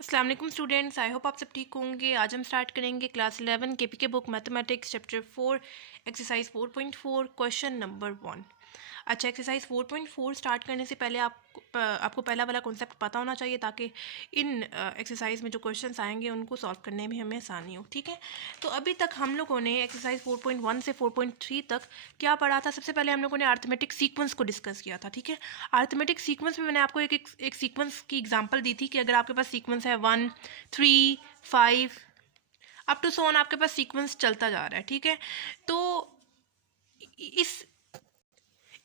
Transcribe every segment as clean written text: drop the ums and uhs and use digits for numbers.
अस्सलाम वालेकुम students, I hope आप सब ठीक होंगे। आज हम स्टार्ट करेंगे class 11 KPK book mathematics chapter 4 exercise 4.4 question number 1। अच्छा, एक्सरसाइज 4.4 स्टार्ट करने से पहले आपको पहला वाला कॉन्सेप्ट पता होना चाहिए ताकि इन एक्सरसाइज में जो क्वेश्चंस आएंगे उनको सॉल्व करने में हमें आसानी हो। ठीक है, तो अभी तक हम लोगों ने एक्सरसाइज 4.1 से 4.3 तक क्या पढ़ा था। सबसे पहले हम लोगों ने अर्थमेटिक सीक्वेंस को डिस्कस किया था। ठीक है, अर्थमेटिक सीक्वेंस में मैंने आपको एक सीक्वेंस की एग्जांपल दी थी कि अगर आपके पास सीक्वेंस है 1 3 5 अप टू सो ऑन, आपके पास सीक्वेंस चलता जा रहा है। ठीक है, तो इस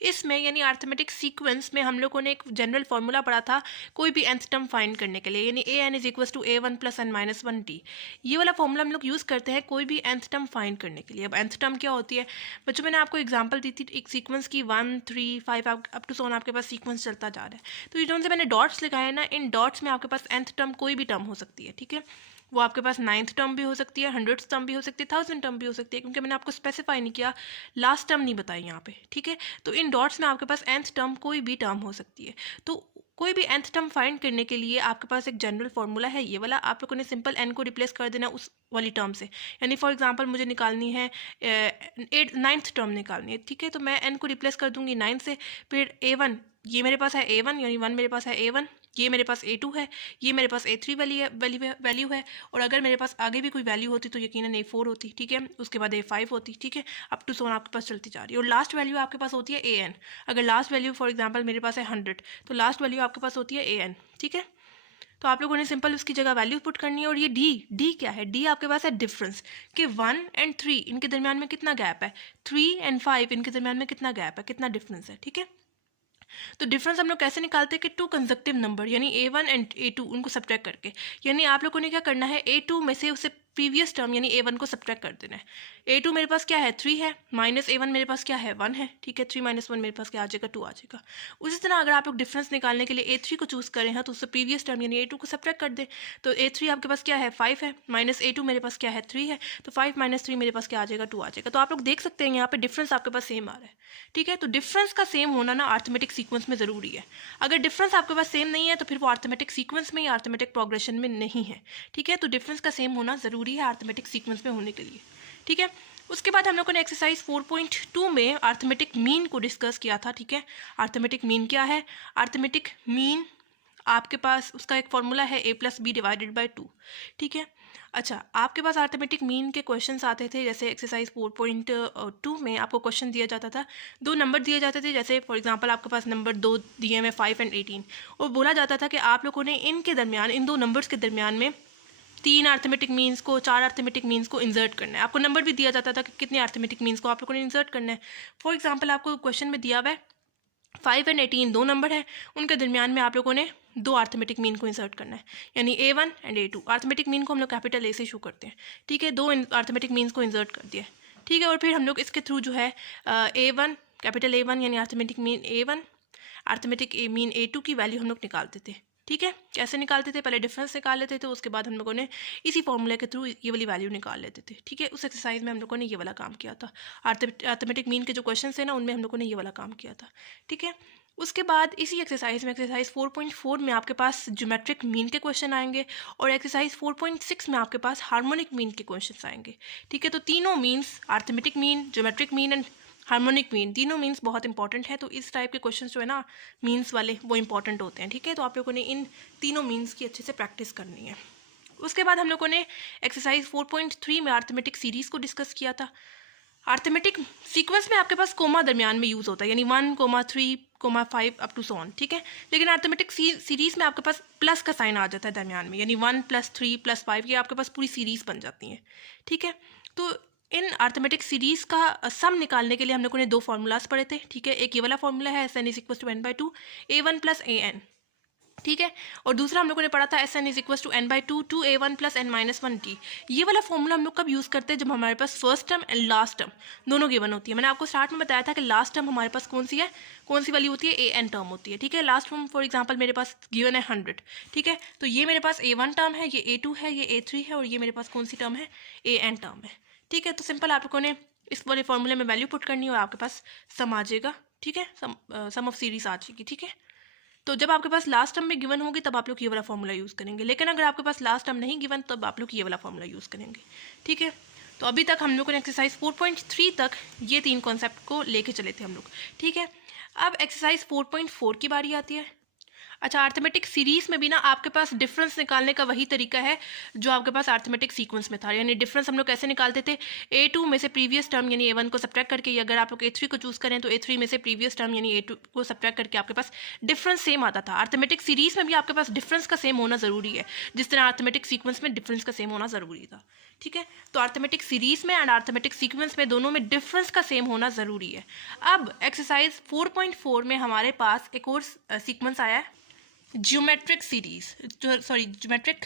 इसमें यानी अर्थमेटिक सीक्वेंस में हम लोगों ने एक जनरल फार्मूला पढ़ा था कोई भी nth टर्म फाइंड करने के लिए, यानी A N is equal to A one plus N minus one T. ये वाला फार्मूला हम लोग यूज़ करते हैं कोई भी nth टर्म फाइंड करने के लिए। अब nth टर्म क्या होती है बच्चों, मैंने आपको एग्जांपल दी थी एक सीक्वेंस की 1 3 5 अप टू सो ऑन आपके पास सीक्वेंस चलता जा रहा है। तो ये जो से मैंने डॉट्स लिखाए हैं ना, इन डॉट्स में आपके पास nth टर्म कोई भी टर्म हो सकती है। ठीक है, वो आपके पास 9th टर्म भी हो सकती है, 100th टर्म भी हो सकती है, 1000 टर्म भी हो सकती है, क्योंकि मैंने आपको स्पेसिफाई नहीं किया, लास्ट टर्म नहीं बताई यहाँ पे। ठीक है, तो इन डॉट्स में आपके पास nth टर्म कोई भी टर्म हो सकती है। तो कोई भी nth टर्म फाइंड करने के लिए आपके पास एक जनरल फार्मूला है ये वाला। आप लोगों ने सिंपल n को रिप्लेस कर देना उस वाली टर्म से। यानी फॉर एग्जांपल मुझे निकालनी है 9th टर्म निकालनी है। ठीक है, तो मैं n को रिप्लेस कर दूंगी 9 से। फिर a1, ये मेरे पास है a1, यानी 1 मेरे पास है a1, ये मेरे पास a2 है, ये मेरे पास a3 वैल्यू है। और अगर मेरे पास आगे भी कोई वैल्यू होती तो यकीनन a4 होती। ठीक है, उसके बाद a5 होती। ठीक है, अप टू सो ऑन आपके पास चलती जा रही है। और लास्ट वैल्यू आपके पास होती है an। अगर लास्ट वैल्यू फॉर एग्जांपल मेरे पास है 100, तो लास्ट वैल्यू आपके पास होती है an। ठीक है, तो आप लोगों ने सिंपल उसकी जगह वैल्यू पुट करनी है। और ये डी क्या है, डी आपके पास है डिफरेंस कि 1 एंड 3 इनके दरमियान में कितना गैप है, 3 एंड 5 इनके दरमियान में कितना गैप है, कितना डिफरेंस है। ठीक है, तो डिफरेंस हम लोग कैसे निकालते हैं कि टू कंसेक्टिव नंबर यानी a1 एंड a2 उनको सब्ट्रैक्ट करके। यानी आप लोगों ने क्या करना है, a2 में से उसे प्रीवियस टर्म यानी a1 को सब्ट्रैक्ट कर देना है। a2 मेरे पास क्या है 3 है, माइनस a1 मेरे पास क्या है 1 है। ठीक है, 3 माइनस 1 मेरे पास क्या आ जाएगा 2 आ जाएगा। उसी तरह अगर आप लोग डिफरेंस निकालने के लिए a3 को चूज करें हैं तो उससे प्रीवियस टर्म यानी a2 को सब्ट्रैक्ट कर दे। तो a3 आपके पास क्या है 5 है, माइनस a2 मेरे पास क्या है 3 है, तो 5 माइनस 3 मेरे पास क्या आ जाएगा 2 आ जाएगा। तो आप लोग देख सकते हैं यहाँ पे डिफरेंस आपके पास सेम आ रहा है। ठीक है, तो डिफरेंस का सेम होना ना अर्थमेटिक सीक्वेंस में ज़रूरी है। अगर डिफरेंस आपके पास सेम नहीं है तो फिर वो अर्थमेटिक सीक्वेंस में या अर्थमेटिक प्रोग्रेशन में नहीं है। ठीक है, तो डिफरेंस का सेम होना ज़रूरी है अर्थमेटिक सीक्वेंस में होने के लिए। ठीक है, उसके बाद हम लोगों ने एक्सरसाइज 4.2 में अर्थमेटिक मीन को डिस्कस किया था। ठीक है, अर्थमेटिक मीन क्या है, अर्थमेटिक मीन आपके पास उसका एक फॉर्मूला है a+b/2। ठीक है, अच्छा, आपके पास अर्थमेटिक मीन के क्वेश्चंस आते थे जैसे एक्सरसाइज 4.2 में आपको क्वेश्चन दिया जाता था, दो नंबर दिए जाते थे। जैसे फॉर एग्जांपल आपके पास नंबर 2 दिए में 5 एंड 18, और बोला जाता था कि आप लोगों ने इनके दरमियान, इन दो नंबर्स के दरमियान में 3 अर्थमेटिक मीन्स को, 4 अर्थमेटिक मीन्स को इंसर्ट करना है। आपको नंबर भी दिया जाता था कि कितने अर्थमेटिक मीन्स को आप लोगों ने इंसर्ट करना है। फॉर एग्जाम्पल आपको क्वेश्चन में दिया हुआ है 5 एंड 18 दो नंबर है, उनके दरमियान में आप लोगों ने दो अर्थमेटिक मीन को इंसर्ट करना है, यानी a1 and a2। Arithmetic mean को हम लोग कैपिटल A से शो करते हैं। ठीक है, दो अर्थमेटिक मीन्स को इंसर्ट कर दिया। ठीक है, और फिर हम लोग इसके थ्रू जो है a1 कैपिटल A1 यानी arithmetic mean a1, arithmetic mean a2 की वैल्यू हम लोग निकालते थे। ठीक है, कैसे निकालते थे, पहले डिफरेंस निकाल लेते थे, उसके बाद हम लोगों ने इसी फॉर्मूले के थ्रू ये वाली वैल्यू निकाल लेते थे। ठीक है, उस एक्सरसाइज में हम लोगों ने ये वाला काम किया था। अर्थमेटिक मीन के जो क्वेश्चन थे ना उनमें हम लोगों ने ये वाला काम किया था। ठीक है, उसके बाद इसी एक्सरसाइज में एक्सरसाइज 4.4 में आपके पास ज्योमेट्रिक मीन के क्वेश्चन आएंगे, और एक्सरसाइज 4.6 में आपके पास हार्मोनिक मीन के क्वेश्चन आएंगे। ठीक है, तो तीनों means arithmetic mean, geometric mean and harmonic mean, तीनों मीन्स बहुत इंपॉर्टेंट है। तो इस टाइप के क्वेश्चन जो है ना मीन्स वाले वो इंपॉर्टेंट होते हैं। ठीक है, तो आप लोगों ने इन तीनों मीन्स की अच्छे से प्रैक्टिस करनी है। उसके बाद हम लोगों ने एक्सरसाइज 4.3 में अर्थमेटिक सीरीज को डिस्कस किया था। अर्थमेटिक सीक्वेंस में आपके पास कोमा दरमियान में यूज़ होता है, यानी 1, 3, 5 अप टू सो ऑन। ठीक है, लेकिन अर्थमेटिक सीरीज में आपके पास प्लस का साइन आ जाता है दरमियान में, यानी 1 + 3 + 5, ये आपके पास पूरी सीरीज बन जाती है। ठीक है, तो इन अर्थमेटिक सीरीज का सम निकालने के लिए हम लोगों ने दो फार्मूलाज पढ़े थे। ठीक है, एक ये वाला फार्मूला है Sn = n/2 a1 + an। ठीक है, और दूसरा हम लोगों ने पढ़ा था Sn = n/2 2a1 + n-1t। ये वाला फॉर्मूला हम लोग कब यूज़ करते हैं, जब हमारे पास first term and last term दोनों गिवन होती है। मैंने आपको स्टार्ट में बताया था कि लास्ट टर्म हमारे पास कौन सी है, कौन सी वाली होती है, an टर्म होती है। ठीक है, लास्ट टर्म फॉर एग्जाम्पल मेरे पास गिवन है 100। ठीक है, तो ये मेरे पास a1 टर्म है, ये a2 है, ये a3 है, और ये मेरे पास कौन सी टर्म है, an टर्म है। ठीक है, तो सिंपल आप लोगों ने इस वाले फॉर्मूले में वैल्यू पुट करनी है और आपके पास सम आ जाएगा। ठीक है, सम ऑफ सीरीज आ जाएगी। ठीक है, तो जब आपके पास लास्ट टर्म में गिवन होगी तब आप लोग ये वाला फॉर्मूला यूज़ करेंगे, लेकिन अगर आपके पास लास्ट टर्म नहीं गिवन तब आप लोग ये वाला फॉर्मूला यूज़ करेंगे। ठीक है, तो अभी तक हम लोग ने एक्सरसाइज 4.3 तक ये 3 कॉन्सेप्ट को लेके चले थे हम लोग। ठीक है, अब एक्सरसाइज 4.4 की बारी आती है। अच्छा, अर्थमेटिक सीरीज में भी ना आपके पास डिफरेंस निकालने का वही तरीका है जो आपके पास अर्थमेटिक सीक्वेंस में था। यानी डिफरेंस हम लोग कैसे निकालते थे, A2 में से प्रीवियस टर्म यानी A1 को सब्ट्रैक्ट करके, या अगर आप लोग A3 को चूज़ करें तो A3 में से प्रीवियस टर्म यानी A2 को सब्ट्रैक्ट करके आपके पास डिफरेंस सेम आता था। अर्थमेटिक सीरीज में भी आपके पास डिफरेंस का सेम होना ज़रूरी है, जिस तरह अर्थमेटिक सीक्वेंस में डिफरेंस का सेम होना ज़रूरी था। ठीक है, तो अर्थमेटिक सीरीज में एंड अर्थमेटिक सीक्वेंस में दोनों में डिफरेंस का सेम होना ज़रूरी है। अब एक्सरसाइज 4.4 में हमारे पास एक और सीक्वेंस आया है, ज्योमेट्रिक ज्योमेट्रिक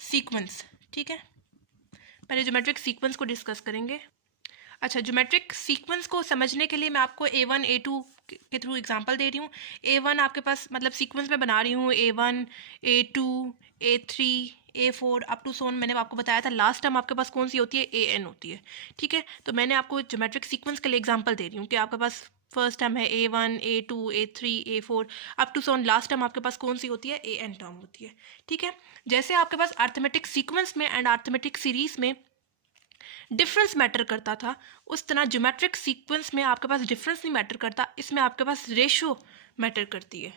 सीक्वेंस। ठीक है, पहले ज्योमेट्रिक सीक्वेंस को डिस्कस करेंगे। अच्छा, ज्योमेट्रिक सीक्वेंस को समझने के लिए मैं आपको A1 A2 के थ्रू एग्जांपल दे रही हूँ। A1 आपके पास मतलब सीक्वेंस में बना रही हूँ, A1 A2 A3 A4 up to सोन। मैंने आपको बताया था लास्ट टर्म आपके पास कौन सी होती है, AN होती है। ठीक है, तो मैंने आपको ज्योमेट्रिक सीक्वेंस के लिए एग्जांपल दे रही हूँ कि आपके पास फर्स्ट टर्म है A1 A2 A3 A4 up to so on, last term आपके पास कौन सी होती है, AN टर्म होती है। ठीक है, जैसे आपके पास अर्थमेटिक सीक्वेंस में एंड अर्थमेटिक सीरीज में डिफरेंस मैटर करता था, उस तरह ज्योमेट्रिक सीक्वेंस में आपके पास डिफरेंस नहीं मैटर करता, इसमें आपके पास रेशो मैटर करती है।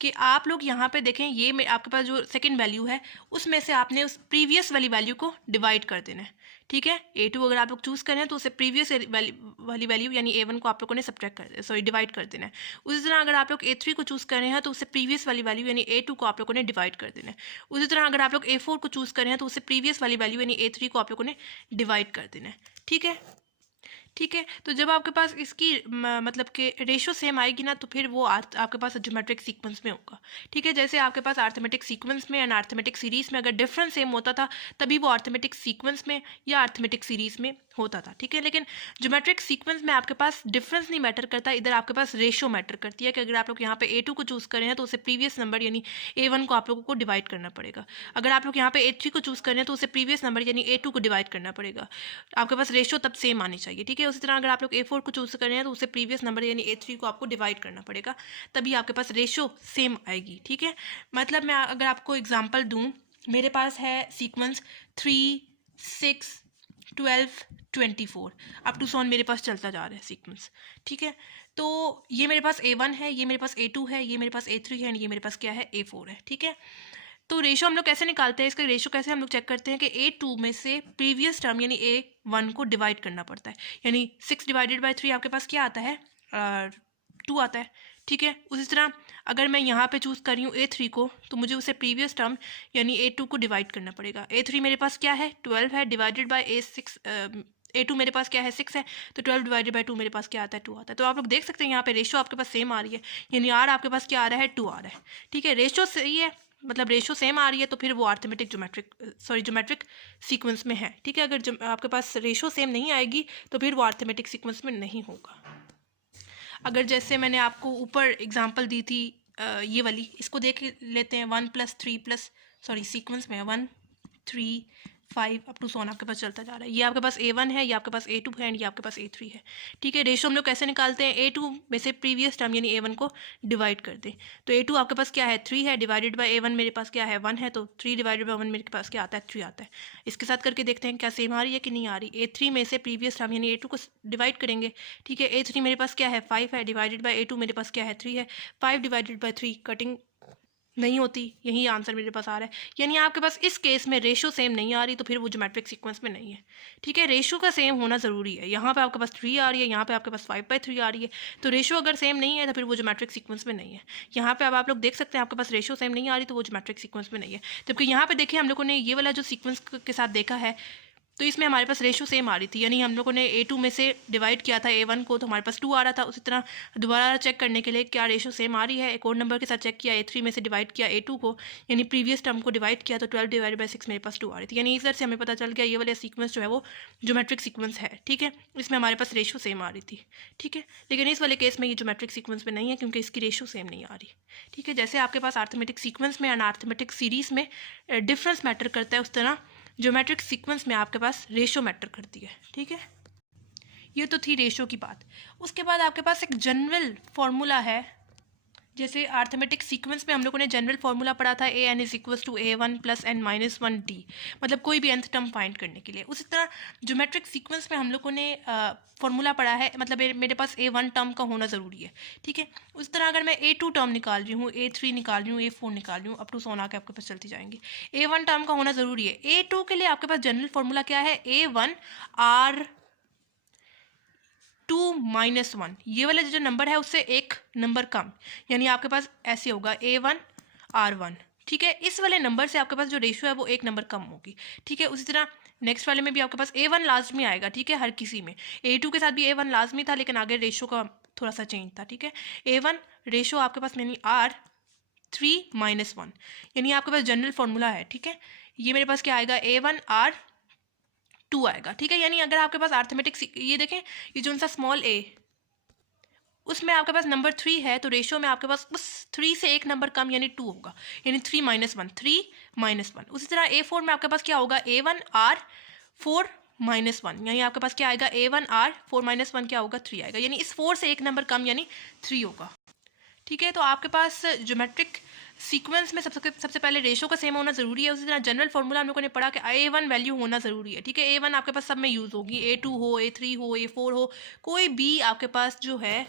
कि आप लोग यहाँ पे देखें, ये आपके पास जो सेकंड वैल्यू है उसमें से आपने उस प्रीवियस वाली वैल्यू को डिवाइड कर देना है। ठीक है, A2 अगर आप लोग चूज़ करें तो उसे प्रीवियस वाली वैल्यू यानी A1 को आप लोगों ने डिवाइड कर देना है। उसी तरह अगर आप लोग A3 को चूज़ कर रहे हैं तो उससे प्रीवियस वाली वैल्यू यानी A2 को आप लोगों ने डिवाइड कर देना है। उसी तरह अगर आप लोग A4 को चूज़ कर रहे हैं तो उससे प्रीवियस वाली वैल्यू यानी A3 को आप लोगों ने डिवाइड कर देना है। ठीक है, ठीक है, तो जब आपके पास इसकी मतलब कि रेशो सेम आएगी ना तो फिर वो आपके पास ज्योमेट्रिक सीक्वेंस में होगा। ठीक है, जैसे आपके पास अर्थमेटिक सीक्वेंस में एंड अर्थमेटिक सीरीज में अगर डिफरेंस सेम होता था तभी वो अर्थमेटिक सीक्वेंस में या अर्थमेटिक सीरीज में होता था। ठीक है, लेकिन ज्योमेट्रिक सीक्वेंस में आपके पास डिफरेंस नहीं मैटर करता, इधर आपके पास रेशो मैटर करती है कि अगर आप लोग यहाँ पे A2 को चूज़ करें हैं तो उसे प्रीवियस नंबर यानी A1 को आप लोगों को डिवाइड करना पड़ेगा। अगर आप लोग यहाँ पे A3 को चूज़ करें तो उसे प्रीवियस नंबर यानी A2 को डिवाइड करना पड़ेगा। आपके पास रेशो तब सेम आनी चाहिए। ठीक है, उसी तरह अगर आप लोग A4 को चूज़ कर रहे हैं तो उसे प्रीवियस नंबर यानी A3 को आपको डिवाइड करना पड़ेगा, तभी आपके पास रेशो सेम आएगी। ठीक है, मतलब मैं अगर आपको एग्जांपल दूं, मेरे पास है सीक्वेंस 3 6 12 24 अप टू सोन मेरे पास चलता जा रहा है सीक्वेंस। ठीक है, तो ये मेरे पास A1 है, ये मेरे पास A2 है, ये मेरे पास A3 है एंड ये मेरे पास क्या है, A4 है। ठीक है, तो रेशो हम लोग कैसे निकालते हैं, इसका रेशो कैसे हम लोग चेक करते हैं कि A2 में से प्रीवियस टर्म यानी A1 को डिवाइड करना पड़ता है, यानी 6 डिवाइडेड बाई 3 आपके पास क्या आता है, 2 आता है। ठीक है, उसी तरह अगर मैं यहाँ पे चूज़ कर रही हूँ A3 को तो मुझे उसे प्रीवियस टर्म यानी A2 को डिवाइड करना पड़ेगा। A3 मेरे पास क्या है, 12 है, डिवाइडेड बाई A2 मेरे पास क्या है, 6 है, तो 12 डिवाइडेड बाई 2 मेरे पास क्या आता है, 2 आता है। तो आप लोग देख सकते हैं यहाँ पे रेशो आपके पास सेम आ रही है, यानी R आपके पास क्या आ रहा है, 2 आ रहा है। ठीक है, रेशो सही है, मतलब रेशो सेम आ रही है तो फिर वो ज्योमेट्रिक सीक्वेंस में है। ठीक है, अगर आपके पास रेशो सेम नहीं आएगी तो फिर वो अर्थमेटिक सीक्वेंस में नहीं होगा। अगर जैसे मैंने आपको ऊपर एग्जांपल दी थी ये वाली, इसको देख लेते हैं, 1 + 3 सीक्वेंस में 1 3 5 अप टू सोन आपके पास चलता जा रहा है। ये आपके पास A1 है, ये आपके पास A2 है एंड ये आपके पास A3 है। ठीक है, रेशो हम लोग कैसे निकालते हैं, A2 में से प्रीवियस टर्म यानी A1 को डिवाइड कर दें, तो A2 आपके पास क्या है, 3 है, डिवाइडेड बाय A1 मेरे पास क्या है, 1 है, तो 3 डिवाइडेड बाय 1 मेरे पास क्या आता है, 3 आता है। इसके साथ करके देखते हैं क्या सेम आ रही है कि नहीं आ रही। A3 में से प्रीवियस टर्म यानी A2 को डिवाइड करेंगे। ठीक है, A3 मेरे पास क्या है, 5 है, डिवाइडेड बाई A2 मेरे पास क्या है, 3 है, 5 डिवाइडेड बाई 3 कटिंग नहीं होती, यही आंसर मेरे पास आ रहा है। यानी आपके पास इस केस में रेशो सेम नहीं आ रही तो फिर वो ज्योमेट्रिक सीक्वेंस में नहीं है। ठीक है, रेशो का सेम होना ज़रूरी है। यहाँ पे आपके पास 3 आ रही है, यहाँ पे आपके पास 5/3 आ रही है, तो रेशो अगर सेम नहीं है तो फिर वो ज्योमेट्रिक सीक्वेंस में नहीं है। यहाँ पे अब आप लोग देख सकते हैं आपके पास रेशो सेम नहीं आ रही तो वो ज्योमेट्रिक सीक्वेंस में नहीं है। जबकि यहाँ पे देखिए हम लोगों ने ये वाला जो सीक्वेंस के साथ देखा है तो इसमें हमारे पास रेशो सेम आ रही थी, यानी हम लोगों ने A2 में से डिवाइड किया था A1 को तो हमारे पास 2 आ रहा था। उसी तरह दोबारा चेक करने के लिए क्या रेशो सेम आ रही है, एक और नंबर के साथ चेक किया, A3 में से डिवाइड किया A2 को यानी प्रीवियस टर्म को डिवाइड किया तो 12 डिवाइडेड बाई 6 मेरे पास 2 आ रही थी। यानी इस तरह से हमें पता चल गया ये वाला सीक्वेंस जो है वो ज्योमेट्रिक सीक्वेंस है। ठीक है, इसमें हमारे पास रेशो सेम आ रही थी। ठीक है, लेकिन इस वाले केस में ये ज्योमेट्रिक सीक्वेंस में नहीं है क्योंकि इसकी रेशो सेम नहीं आ रही। ठीक है, जैसे आपके पास अर्थमेटिक सीक्वेंस में एंड अर्थमेटिक सीरीज में डिफरेंस मैटर करता है, उस तरह ज्योमेट्रिक सीक्वेंस में आपके पास रेशो मैटर करती है। ठीक है, ये तो थी रेशो की बात। उसके बाद आपके पास एक जनरल फॉर्मूला है जैसे आर्थमेटिक सीक्वेंस में हम लोगों ने जनरल फार्मूला पढ़ा था A N is equal to A one plus N minus one D, मतलब कोई भी nth टर्म फाइंड करने के लिए। उसी तरह ज्योमेट्रिक सीक्वेंस में हम लोगों ने फार्मूला पढ़ा है, मतलब मेरे पास ए वन टर्म का होना ज़रूरी है, ठीक है। उस तरह अगर मैं ए टू टर्म निकाल रही हूँ, ए थ्री निकाल रही हूँ, ए फोर निकाल रही हूँ, अप टू सोन आके आपके पास चलती जाएंगे, ए वन टर्म का होना ज़रूरी है। ए टू के लिए आपके पास जनरल फार्मूला क्या है, A one R two minus one, ये वाला जो नंबर है उससे एक नंबर कम, यानी आपके पास ऐसे होगा ए वन आर वन, ठीक है। इस वाले नंबर से आपके पास जो रेशियो है वो एक नंबर कम होगी, ठीक है। उसी तरह नेक्स्ट वाले में भी आपके पास ए वन लाजमी आएगा, ठीक है, हर किसी में। ए टू के साथ भी ए वन लाजमी था, लेकिन आगे रेशियो का थोड़ा सा चेंज था, ठीक है। ए वन रेशियो आपके पास यानी आर थ्री माइनस वन, यानी आपके पास जनरल फॉर्मूला है, ठीक है। ये मेरे पास क्या आएगा, ए वन आर टू आएगा, ठीक है। यानी अगर आपके पास आर्थमेटिक, ये देखें, ये जो सा स्मॉल ए, उसमें आपके पास नंबर थ्री है, तो रेशियो में आपके पास उस थ्री से एक नंबर कम यानी टू होगा, यानी three minus one, three minus one. उसी तरह ए फोर में आपके पास क्या होगा, A one R four minus one, यानी आपके पास क्या आएगा, A one R four minus one क्या होगा, थ्री आएगा, यानी इस फोर से एक नंबर कम यानी थ्री होगा, ठीक है। तो आपके पास ज्योमेट्रिक सीक्वेंस में सबसे पहले रेशो का सेम होना ज़रूरी है। उसी तरह जनरल फार्मूला हम लोगों ने पढ़ा कि ए वन वैल्यू होना ज़रूरी है, ठीक है। ए वन आपके पास सब में यूज़ होगी, ए टू हो, ए थ्री हो, ए फोर हो, कोई भी आपके पास जो है,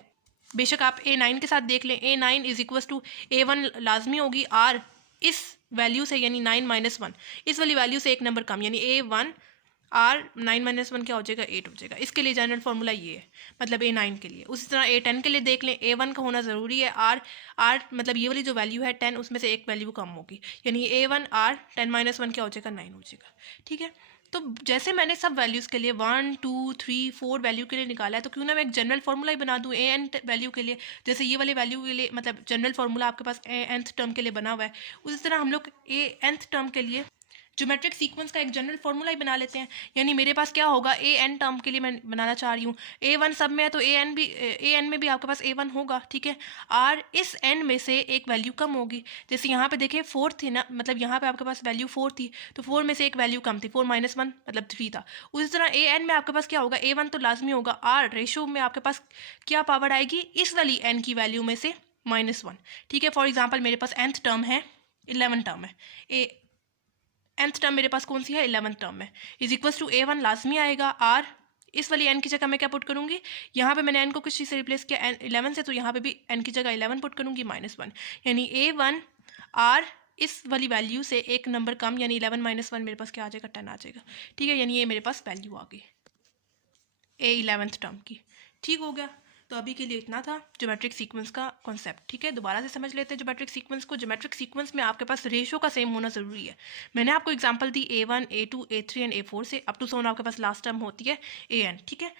बेशक आप ए नाइन के साथ देख लें, A nine is equal to A one लाजमी होगी आर इस वैल्यू से, यानी नाइन माइनस वन, इस वाली वैल्यू से एक नंबर कम, यानी A one R nine minus one क्या हो जाएगा, एट हो जाएगा। इसके लिए जनरल फार्मूला ये है, मतलब ए नाइन के लिए। उसी तरह ए टेन के लिए देख लें, ए वन का होना ज़रूरी है, आर मतलब ये वाली जो वैल्यू है टेन, उसमें से एक वैल्यू कम होगी, यानी A one R ten minus one क्या हो जाएगा, नाइन हो जाएगा, ठीक है। तो जैसे मैंने सब वैल्यूज़ के लिए one two three four value के लिए निकाला है, तो क्यों ना मैं एक जनरल फार्मूला ही बना दूँ ए एन वैल्यू के लिए। जैसे ये वाले वैल्यू के लिए, मतलब जनरल फार्मूला आपके पास ए एनथ टर्म के लिए बना हुआ है, उसी तरह हम लोग ए एनथ टर्म के लिए ज्योमेट्रिक सीक्वेंस का एक जनरल फार्मूला ही बना लेते हैं। यानी मेरे पास क्या होगा, ए एन टर्म के लिए मैं बनाना चाह रही हूँ, ए वन सब में है तो ए एन में भी आपके पास ए वन होगा, ठीक है। आर इस एन में से एक वैल्यू कम होगी, जैसे यहाँ पे देखिए फोर थी ना, मतलब यहाँ पे आपके पास वैल्यू फोर थी, तो फोर में से एक वैल्यू कम थी, फोर माइनस वन मतलब थ्री था। उसी तरह ए एन में आपके पास क्या होगा, ए वन तो लाजमी होगा, आर रेशो में आपके पास क्या पावर आएगी, इस वाली एन की वैल्यू में से माइनस वन, ठीक है। फॉर एग्जाम्पल मेरे पास nth टर्म है, 11 टर्म है, nth टर्म मेरे पास कौन सी है, 11th टर्म है, is equal to A one लाजमी आएगा, आर इस वाली n की जगह मैं क्या पुट करूंगी, यहाँ पे मैंने n को किस चीज़ से रिप्लेस किया, 11 से, तो यहाँ पे भी n की जगह 11 पुट करूंगी, माइनस वन, यानी ए वन आर इस वाली वैल्यू से एक नंबर कम, यानी 11 माइनस वन मेरे पास क्या आ जाएगा, 10 आ जाएगा, ठीक है। यानी ये मेरे पास वैल्यू आ गई ए 11th टर्म की, ठीक हो गया। तो अभी के लिए इतना था ज्योमेट्रिक सीक्वेंस का कॉन्सेप्ट, ठीक है। दोबारा से समझ लेते हैं ज्योमेट्रिक सीक्वेंस को। ज्योमेट्रिक सीक्वेंस में आपके पास रेशो का सेम होना ज़रूरी है। मैंने आपको एग्जांपल दी A one, A two, A three and A four से, अप टू सोन आपके पास लास्ट टर्म होती है ए एन, ठीक है।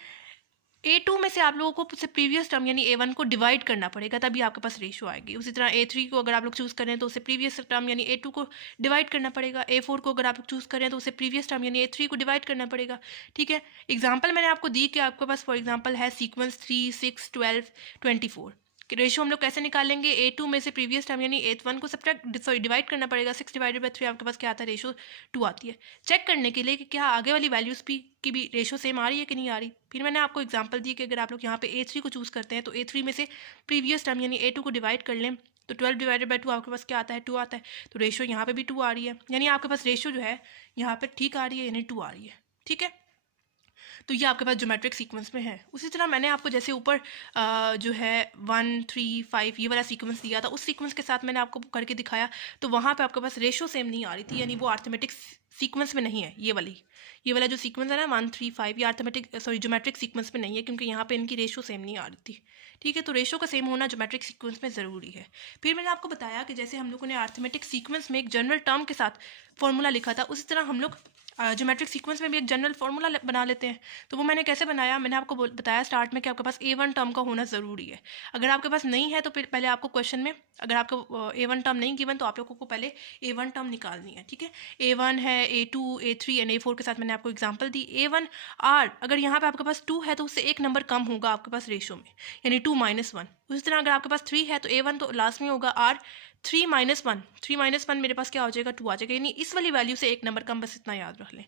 ए टू में से आप लोगों को उससे प्रीवियस टर्म यानी ए वन को डिवाइड करना पड़ेगा, तभी आपके पास रेशो आएगी। उसी तरह ए थ्री को अगर आप लोग चूज़ करें तो उससे प्रीवियस टर्म यानी ए टू को डिवाइड करना पड़ेगा। ए फोर को अगर आप लोग चूज़ करें तो उससे प्रीवियस टर्म यानी ए थ्री को डिवाइड करना पड़ेगा, ठीक है। एग्जाम्पल मैंने आपको दी कि आपके पास फॉर एग्जाम्पल है सीक्वेंस 3, 6, 12, 24। रेशो हम लोग कैसे निकालेंगे, ए टू में से प्रीवियस टर्म यानी एथ वन को डिवाइड करना पड़ेगा, 6 डिवाइडेड बाई 3 आपके पास क्या आता है, रेशो 2 आती है। चेक करने के लिए कि क्या आगे वाली वैल्यूज़ की भी रेशो सेम आ रही है कि नहीं आ रही। फिर मैंने आपको एग्जांपल दी कि अगर आप लोग यहाँ पे ए थ्री को चूज़ करते हैं तो ए थ्री में से प्रीवियस टर्म यानी ए टू को डिवाइड कर लें, तो 12 डिवाइडेड बाई 2 आपके पास क्या आता है, 2 आता है। तो रेशो यहाँ पे भी 2 आ रही है, यानी आपके पास रेशो जो है यहाँ पे ठीक आ रही है, यानी 2 आ रही है, ठीक है। तो ये आपके पास ज्योमेट्रिक सीक्वेंस में है। उसी तरह मैंने आपको जैसे ऊपर जो है 1, 3, 5 ये वाला सीक्वेंस दिया था, उस सीक्वेंस के साथ मैंने आपको करके दिखाया, तो वहाँ पे आपके पास रेशो सेम नहीं आ रही थी, यानी वो अर्थमेटिक सीक्वेंस में नहीं है। ये वाला जो सीक्वेंस है ना 1, 3, 5, ये ज्योमेट्रिक सीक्वेंस में नहीं है, क्योंकि यहाँ पे इनकी रेशो सेम नहीं आ रही थी, ठीक है। तो रेशो का सेम होना ज्योमेट्रिक सीक्वेंस में ज़रूरी है। फिर मैंने आपको बताया कि जैसे हम लोगों ने अर्थमेटिक सीक्वेंस में एक जनरल टर्म के साथ फॉर्मूला लिखा था, उसी तरह हम लोग ज्योमेट्रिक सीक्वेंस में भी एक जनरल फार्मूला बना लेते हैं। तो वो मैंने कैसे बनाया, मैंने आपको बताया स्टार्ट में कि आपके पास ए वन टर्म का होना ज़रूरी है। अगर आपके पास नहीं है तो फिर पहले आपको क्वेश्चन में, अगर आपको ए वन टर्म नहीं गिवन तो आप लोगों को पहले ए वन टर्म निकालनी है, ठीक है। ए वन है, A two, A three and A four के साथ मैंने आपको एग्जाम्पल दी। ए वन आर, अगर यहाँ पे आपके पास 2 है तो उससे एक नंबर कम होगा आपके पास रेशो में, यानी 2 माइनस वन। उसी तरह अगर आपके पास 3 है तो ए वन तो लास्ट में होगा आर 3 माइनस वन मेरे पास क्या हो जाएगा, 2 आ जाएगा, यानी इस वाली वैल्यू से एक नंबर कम, बस इतना याद रख लें।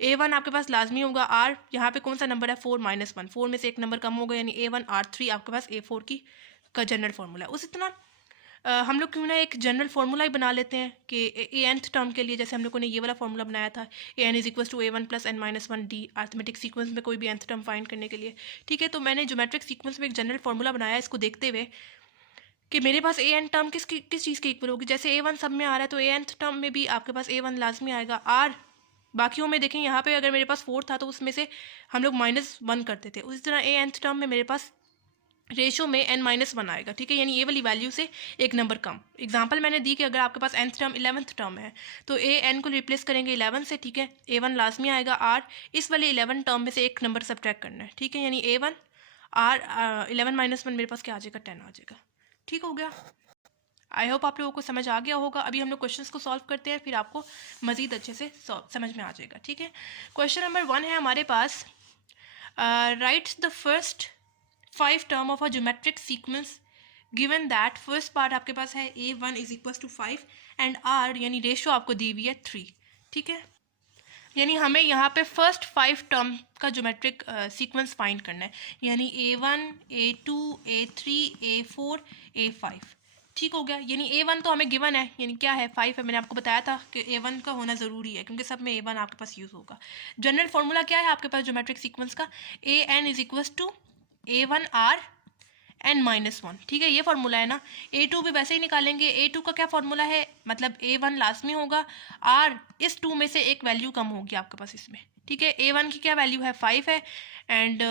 ए वन आपके पास लाजमी होगा, आर यहाँ पे कौन सा नंबर है, 4 माइनस वन, 4 में से एक नंबर कम होगा, यानी ए वन आर थ्री आपके पास ए फोर की का जनरल फॉर्मूला है। उसी तरह हम लोग क्यों ना एक जनरल फार्मूला ही बना लेते हैं कि ए nth टर्म के लिए, जैसे हम लोगों ने ये वाला फार्मूला बनाया था, A n is equal to A1 plus n-1 d arithmetic sequence में कोई भी nth टर्म फाइंड करने के लिए। ठीक है, तो मैंने ज्योमेट्रिक सीक्वेंस में एक जनरल फार्मूला बनाया इसको देखते हुए कि मेरे पास ए एन टर्म किस चीज़ के इक्वल होगी। जैसे A1 सब में आ रहा है तो ए nth टर्म में भी आपके पास A1 लाजमी आएगा। आर बाकियों में देखें, यहाँ पे अगर मेरे पास 4 था तो उसमें से हम लोग -1 करते थे। उसी तरह ए nth टर्म में मेरे पास रेशो में n-1 आएगा। ठीक है, यानी ये वाली वैल्यू से एक नंबर कम। एग्जांपल मैंने दी कि अगर आपके पास nth टर्म 11th टर्म है तो n को रिप्लेस करेंगे 11 से। ठीक है, A1 लाजमी आएगा। r इस वाले 11 टर्म में से एक नंबर सब्ट्रैक्ट करना है। ठीक है, यानी A1 r 11 - 1 मेरे पास क्या आ जाएगा, 10 आ जाएगा। ठीक हो गया। आई होप आप लोगों को समझ आ गया होगा। अभी हम लोग क्वेश्चंस को सॉल्व करते हैं, फिर आपको मज़ीद अच्छे से समझ में आ जाएगा। ठीक है, क्वेश्चन नंबर 1 है हमारे पास, right the first 5 term of a geometric sequence given that first part आपके पास है A1 is equal to 5 and R यानी रेशो आपको दी हुई है 3। ठीक है, यानी हमें यहाँ पे फर्स्ट 5 टर्म का ज्योमेट्रिक सीक्वेंस फाइंड करना है, यानी A1 A2 A3 A4 A5। ठीक हो गया, यानी A1 तो हमें गिवन है, यानी क्या है 5 है। मैंने आपको बताया था कि A1 का होना ज़रूरी है क्योंकि सब में A1 आपके पास यूज़ होगा। जनरल फार्मूला क्या है आपके पास ज्योमेट्रिक सीक्वेंस का, AN is equal to A1 R n-1। ठीक है, ये फार्मूला है ना। A2 भी वैसे ही निकालेंगे। A2 का क्या फार्मूला है, मतलब A1 लाजमी होगा, R इस 2 में से एक वैल्यू कम होगी आपके पास इसमें। ठीक है, A1 की क्या वैल्यू है 5 है एंड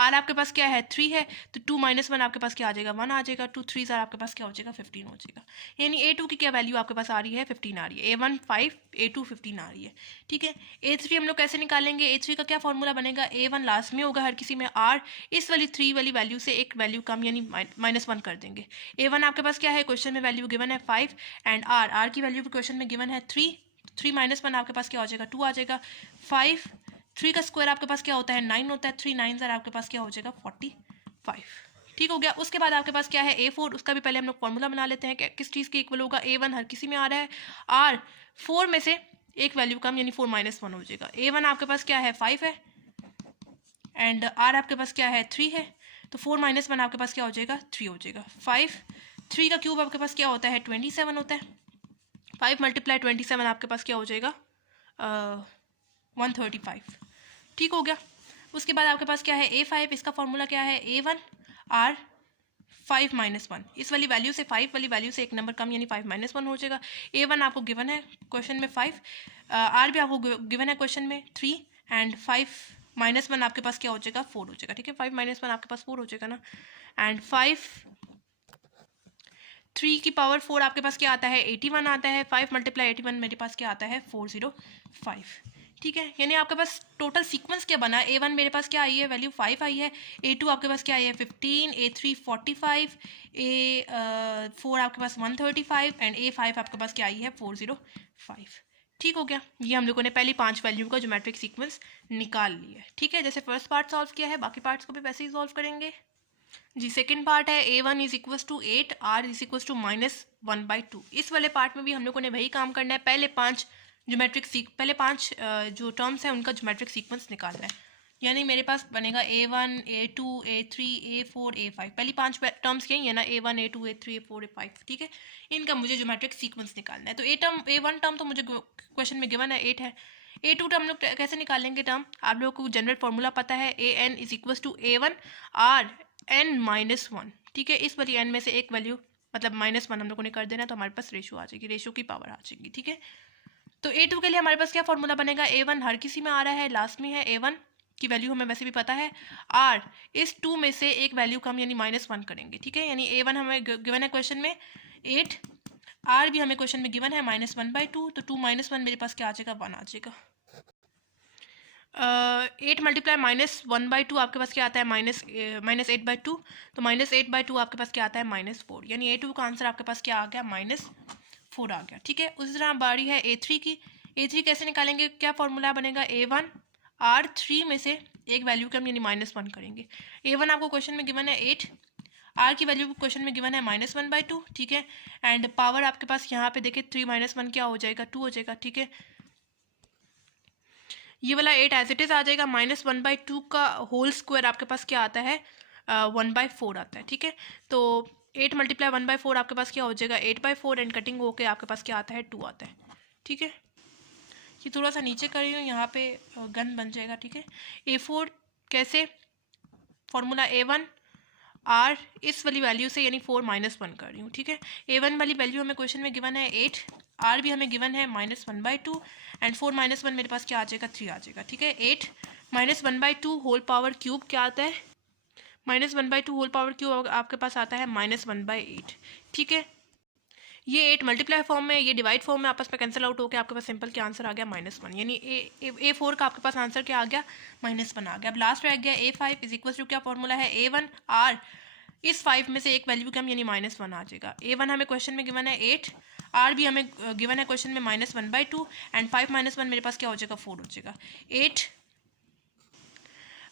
R आपके पास क्या है 3 है, तो 2 - 1 आपके पास क्या आ जाएगा 1 आ जाएगा। 2 3 आपके पास क्या हो जाएगा 15 हो जाएगा। यानी A2 की क्या वैल्यू आपके पास आ रही है 15 आ रही है। A1 5 A2 15 आ रही है। ठीक है, A3 हम लोग कैसे निकालेंगे, A3 का क्या फॉर्मूला बनेगा, A1 लाजमी होगा हर किसी में, R इस वाली 3 वाली वैल्यू से एक वैल्यू कम यानी -1 कर देंगे। A1 आपके पास क्या है, क्वेश्चन में वैल्यू गिवन है 5 एंड R की वैल्यू क्वेश्चन में गिवन है 3। 3 - 1 आपके पास क्या हो जाएगा 2 आ जाएगा। 5 3 का स्क्वायर आपके पास क्या होता है 9 होता है। 3 9 आपके पास क्या हो जाएगा 45। ठीक हो गया। उसके बाद आपके पास क्या है A4, उसका भी पहले हम लोग फॉर्मूला बना लेते हैं कि किस चीज़ के इक्वल होगा। A1 हर किसी में आ रहा है, R 4 में से एक वैल्यू कम यानी 4 - 1 हो जाएगा। A1 आपके पास क्या है 5 है एंड R आपके पास क्या है 3 है, तो 4 - 1 आपके पास क्या हो जाएगा 3 हो जाएगा। 5 3 का क्यूब आपके पास क्या होता है 27 होता है। 5 × 27 आपके पास क्या हो जाएगा 135। ठीक हो गया। उसके बाद आपके पास क्या है A5, इसका फॉर्मूला क्या है A1 R 5 - 1। इस वाली वैल्यू से 5 वाली वैल्यू से एक नंबर कम यानी 5 - 1 हो जाएगा। A1 आपको गिवन है क्वेश्चन में 5, R भी आपको गिवन है क्वेश्चन में 3 एंड 5 - 1 आपके पास क्या हो जाएगा 4 हो जाएगा। ठीक है, 5 - 1 आपके पास 4 हो जाएगा ना। एंड 3 की पावर 4 आपके पास क्या आता है 81 आता है। 5 × 81 मेरे पास क्या आता है 405। ठीक है, यानी आपके पास टोटल सीक्वेंस क्या बना, A1 मेरे पास क्या आई है वैल्यू 5 आई है, A2 आपके पास क्या आई है 15, A3 45, A4 आपके पास 135 एंड A5 आपके पास क्या आई है 405। ठीक हो गया, ये हम लोगों ने पहली 5 वैल्यू का ज्योमेट्रिक सीक्वेंस निकाल लिया है। ठीक है, जैसे फर्स्ट पार्ट सॉल्व किया है बाकी पार्ट्स को भी वैसे ही सॉल्व करेंगे जी। सेकंड पार्ट है A1 is equal to 8, R is equal to -1/2। इस वाले पार्ट में भी हम लोगों ने वही काम करना है, पहले 5 जो टर्म्स हैं उनका ज्योमेट्रिक सीक्वेंस निकालना है। यानी मेरे पास बनेगा A1 A2 A3 A4 A5, पहली 5 टर्म्स यही है ना A1 A2 A3 A4 A5। ठीक है, इनका मुझे ज्योमेट्रिक सीक्वेंस निकालना है। तो A1 टर्म तो मुझे क्वेश्चन में गिवन है 8 है। A2 टर्म लोग कैसे निकालेंगे टर्म, आप लोगों को जनरल फॉर्मूला पता है AN is equal to A1 R n-1। ठीक है, इस वाली n में से एक वैल्यू मतलब -1 हम लोगों ने कर देना तो हमारे पास रेशो आ जाएगी, रेशो की पावर आ जाएगी। ठीक है, तो A2 के लिए हमारे पास क्या फॉर्मूला बनेगा, A1 हर किसी में आ रहा है, लास्ट में है A1 की वैल्यू हमें वैसे भी पता है, R इस 2 में से एक वैल्यू कम यानी -1 करेंगे। ठीक है, यानी A1 हमें गिवन है क्वेश्चन में 8, R भी हमें क्वेश्चन में गिवन है -1/2, तो 2 - 1 मेरे पास क्या आ जाएगा 1 आ जाएगा। 8 × -1/2 आपके पास क्या आता है -8/2, तो -8/2 आपके पास क्या आता है -4, यानी A2 का आंसर आपके पास क्या आ गया -4 आ गया। ठीक है, उसी तरह बारी है A3 की। A3 कैसे निकालेंगे, क्या फॉर्मूला बनेगा A1 R 3 में से एक वैल्यू कम यानी -1 करेंगे। A1 आपको क्वेश्चन में गिवन है 8, R की वैल्यू क्वेश्चन में गिवन है -1/2। ठीक है, एंड पावर आपके पास यहाँ पे देखे 3 - 1 क्या हो जाएगा 2 हो जाएगा। ठीक है, ये वाला 8 एज इट इज़ आ जाएगा। -1/2 का होल स्क्वायर आपके पास क्या आता है 1/4 आता है। ठीक है, तो 8 मल्टीप्लाई 1/4 आपके पास क्या हो जाएगा 8/4 एंड कटिंग होके आपके पास क्या आता है 2 आता है। ठीक है, ये थोड़ा सा नीचे कर रही हूँ, यहाँ पे गन बन जाएगा। ठीक है, A4 कैसे, फॉर्मूला A1 R इस वाली वैल्यू से यानी 4 - 1 कर रही हूँ। ठीक है, A1 वाली वैल्यू हमें क्वेश्चन में गिवन है 8, R भी हमें गिवन है -1/2 एंड 4 - 1 मेरे पास क्या आ जाएगा 3 आ जाएगा। ठीक है, 8 - 1/2 होल पावर क्यूब क्या आता है, -1/2 होल पावर क्यूब आपके पास आता है -1/8। ठीक है, ये 8 मल्टीप्लाई फॉर्म में, ये डिवाइड फॉर्म में आपस में कैंसिल आउट होकर आपके पास सिंपल क्या आंसर आ गया -1, यानी A4 का आपके पास आंसर क्या आ गया -1 आ गया। अब लास्ट रह गया A5 इज इक्वल टू क्या फॉर्मूला है A1 R इस 5 में से एक वैल्यू कम यानी -1 आ जाएगा। A1 हमें क्वेश्चन में गिवन है 8, R भी हमें गिवन है क्वेश्चन में -1/2 एंड 5 - 1 मेरे पास क्या हो जाएगा 4 हो जाएगा। 8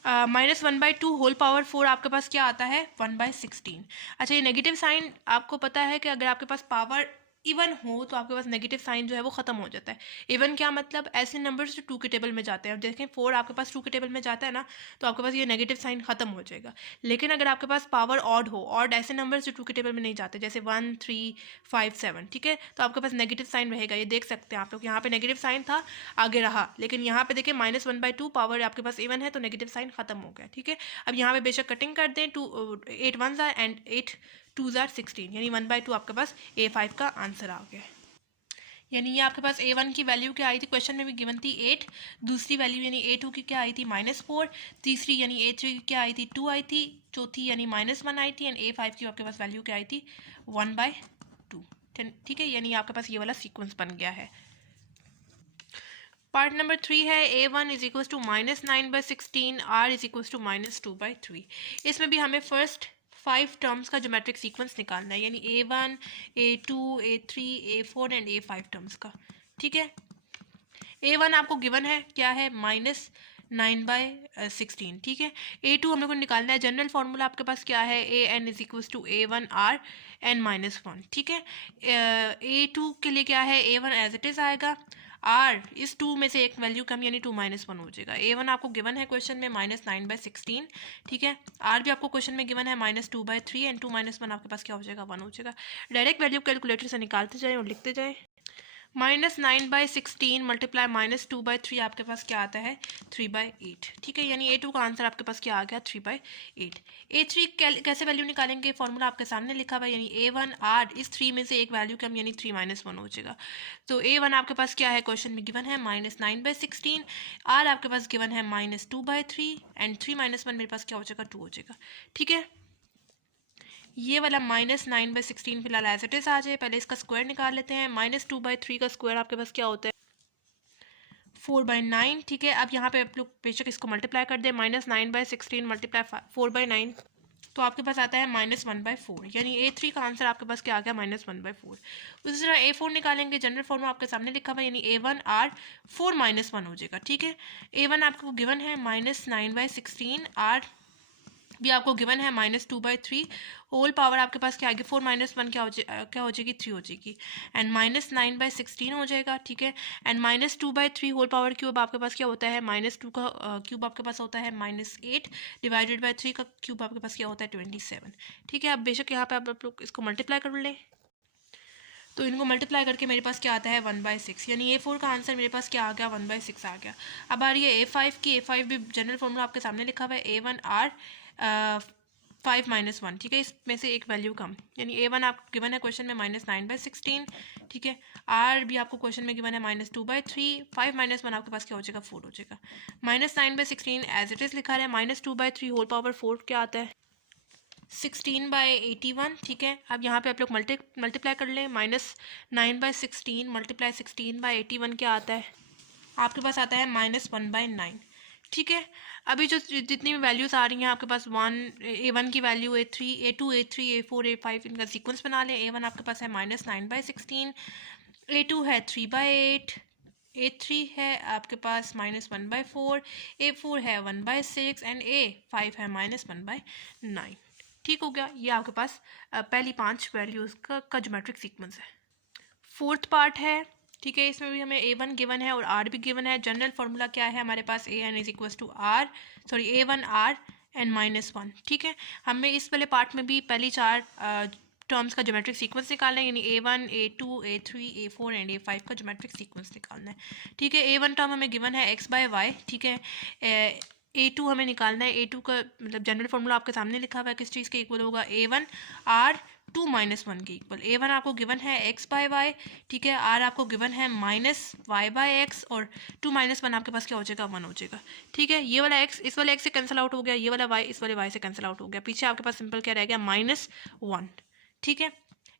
-1/2 होल पावर 4 आपके पास क्या आता है 1/16। अच्छा, ये नेगेटिव साइन आपको पता है कि अगर आपके पास पावर इवन हो तो आपके पास नेगेटिव साइन जो है वो ख़त्म हो जाता है। इवन क्या मतलब, ऐसे नंबर्स जो 2 के टेबल में जाते हैं। अब देखें 4 आपके पास 2 के टेबल में जाता है ना, तो आपके पास ये नेगेटिव साइन ख़त्म हो जाएगा। लेकिन अगर आपके पास पावर ऑड हो, ऑड ऐसे नंबर्स जो 2 के टेबल में नहीं जाते, जैसे 1 3 5 7, ठीक है, तो आपके पास नेगेटिव साइन रहेगा। ये देख सकते हैं आप लोग, यहाँ पे नेगेटिव साइन था, आगे रहा, लेकिन यहाँ पे देखिए -1/2 पावर आपके पास इवन है तो नेगेटिव साइन खत्म हो गया। ठीक है, अब यहाँ पे बेशक कटिंग कर दें, 8 1s एंड 8 2s 16, यानी 1/2 आपके पास A5 का आंसर आ गया। यानी ये आपके पास A1 की वैल्यू क्या आई थी, क्वेश्चन में भी गिवन थी 8, दूसरी वैल्यू यानी A2 की क्या आई थी -4, तीसरी यानी A3 की क्या आई थी 2 आई थी, चौथी यानी -1 आई थी एंड A5 की आपके पास वैल्यू क्या आई थी 1/2। ठीक है, यानी आपके पास ये वाला सीक्वेंस बन गया है। पार्ट नंबर 3 है A1 is equal to -9/16, R is equal to -2/3। इसमें भी हमें फर्स्ट 5 टर्म्स का ज्योमेट्रिक सीक्वेंस निकालना है, यानी A1 A2 A3 A4 and A5 terms का। ठीक है, A1 आपको गिवन है क्या है -9/16। ठीक है, A2 हम लोग को निकालना है, जनरल फार्मूला आपके पास क्या है AN is equal to A1 R n -1। ठीक है, A2 के लिए क्या है A1 एज इट इज़ आएगा, R इस 2 में से एक वैल्यू कम यानी 2 - 1 हो जाएगा। A1 आपको गिवन है क्वेश्चन में -9/16। ठीक है, R भी आपको क्वेश्चन में गिवन है -2/3 एंड 2 - 1 आपके पास क्या हो जाएगा 1 हो जाएगा। डायरेक्ट वैल्यू कैलकुलेटर से निकालते जाएँ और लिखते जाएँ। -9/16 मल्टीप्लाई -2/3 आपके पास क्या आता है 3/8। ठीक है, यानी A2 का आंसर आपके पास क्या आ गया 3/8। A3 कैसे वैल्यू निकालेंगे, फॉर्मूला आपके सामने लिखा हुआ है, यानी A1 R इस 3 में से एक वैल्यू कम यानी 3 - 1 हो जाएगा। तो A1 आपके पास क्या है क्वेश्चन में गिवन है -9/16, R आपके पास गिवन है -2/3 एंड 3 - 1 मेरे पास क्या हो जाएगा 2 हो जाएगा। ठीक है, ये वाला -9/16 फिलहाल एज इट इज आ जाए। पहले इसका स्क्वायर निकाल लेते हैं। -2/3 का स्क्वायर आपके पास क्या होता है 4/9। ठीक है, अब यहाँ पे आप लोग बेशक इसको मल्टीप्लाई कर दें, -9/16 मल्टीप्लाई 4/9 तो आपके पास आता है -1/4, यानी A3 का आंसर आपके पास क्या आ गया -1/4। उसी तरह A4 निकालेंगे, जनरल फॉर्म आपके सामने लिखा हुआ है, यानी A1 R 4 - 1 हो जाएगा। ठीक है, A1 आपको गिवन है -9/16, R भी आपको गिवन है -2/3, होल पावर आपके पास क्या आएगी 4 - 1 क्या हो जाएगी 3 हो जाएगी एंड -9/16 हो जाएगा। ठीक है, एंड -2/3 होल पावर क्यूब आपके पास क्या होता है -2 का क्यूब आपके पास होता है -8 डिवाइडेड बाय 3 का क्यूब आपके पास क्या होता है 27। ठीक है, अब बेशक यहाँ पे आप लोग इसको मल्टीप्लाई कर लें, तो इनको मल्टीप्लाई करके मेरे पास क्या आता है 1/6, यानी A4 का आंसर मेरे पास क्या आ गया 1/6 आ गया। अब आ रही है A5 की, A5 भी जनरल फॉर्मूला आपके सामने लिखा हुआ है A1 R 5 - 1। ठीक है, इसमें से एक वैल्यू कम, यानी A1 आपको गिवन है क्वेश्चन में -9/16। ठीक है, R भी आपको क्वेश्चन में गिवन है -2/3, 5 - 1 आपके पास क्या हो जाएगा 4 हो जाएगा। -9/16 एज इट इज़ लिखा है, -2/3 होल पावर 4 क्या आता है 16/81। ठीक है, अब यहाँ पे आप लोग मल्टीप्लाई कर लें, -9/16 मल्टीप्लाई 16/81 क्या आता है आपके पास आता है -1/9। ठीक है, अभी जो जितनी भी वैल्यूज़ आ रही हैं आपके पास A1 की value A3 A2 A3 A4 A5 इनका सीक्वेंस बना लें। A1 आपके पास है -9/16, A2 है 3/8, A3 है आपके पास -1/4, A4 है 1/6 एंड A5 है -1/9। ठीक हो गया, ये आपके पास पहली 5 वैल्यूज़ का ज्योमेट्रिक सीक्वेंस है। फोर्थ पार्ट है, ठीक है, इसमें भी हमें A1 गिवन है और R भी गिवन है। जनरल फार्मूला क्या है हमारे पास AN is equal to A1 R n -1। ठीक है, हमें इस वाले पार्ट में भी पहली 4 टर्म्स का ज्योमेट्रिक सीक्वेंस निकालना है, यानी A1, A2, A3, A4 and A5 का ज्योमेट्रिक सीक्वेंस निकालना है। ठीक है, A1 टर्म हमें गिवन है x/y। ठीक है, A2 हमें निकालना है। A2 का मतलब जनरल फॉर्मूला आपके सामने लिखा हुआ है, किस चीज़ के इक्वल होगा, A1 R 2 - 1 के इक्वल। A1 आपको गिवन है x/y, ठीक है, R आपको गिवन है -y/x, और 2 - 1 आपके पास क्या हो जाएगा, 1 हो जाएगा। ठीक है, ये वाला x इस वाले x से कैंसिल आउट हो गया, ये वाला y इस वाले y से कैंसिल आउट हो गया, पीछे आपके पास सिंपल क्या रह गया, -1। ठीक है,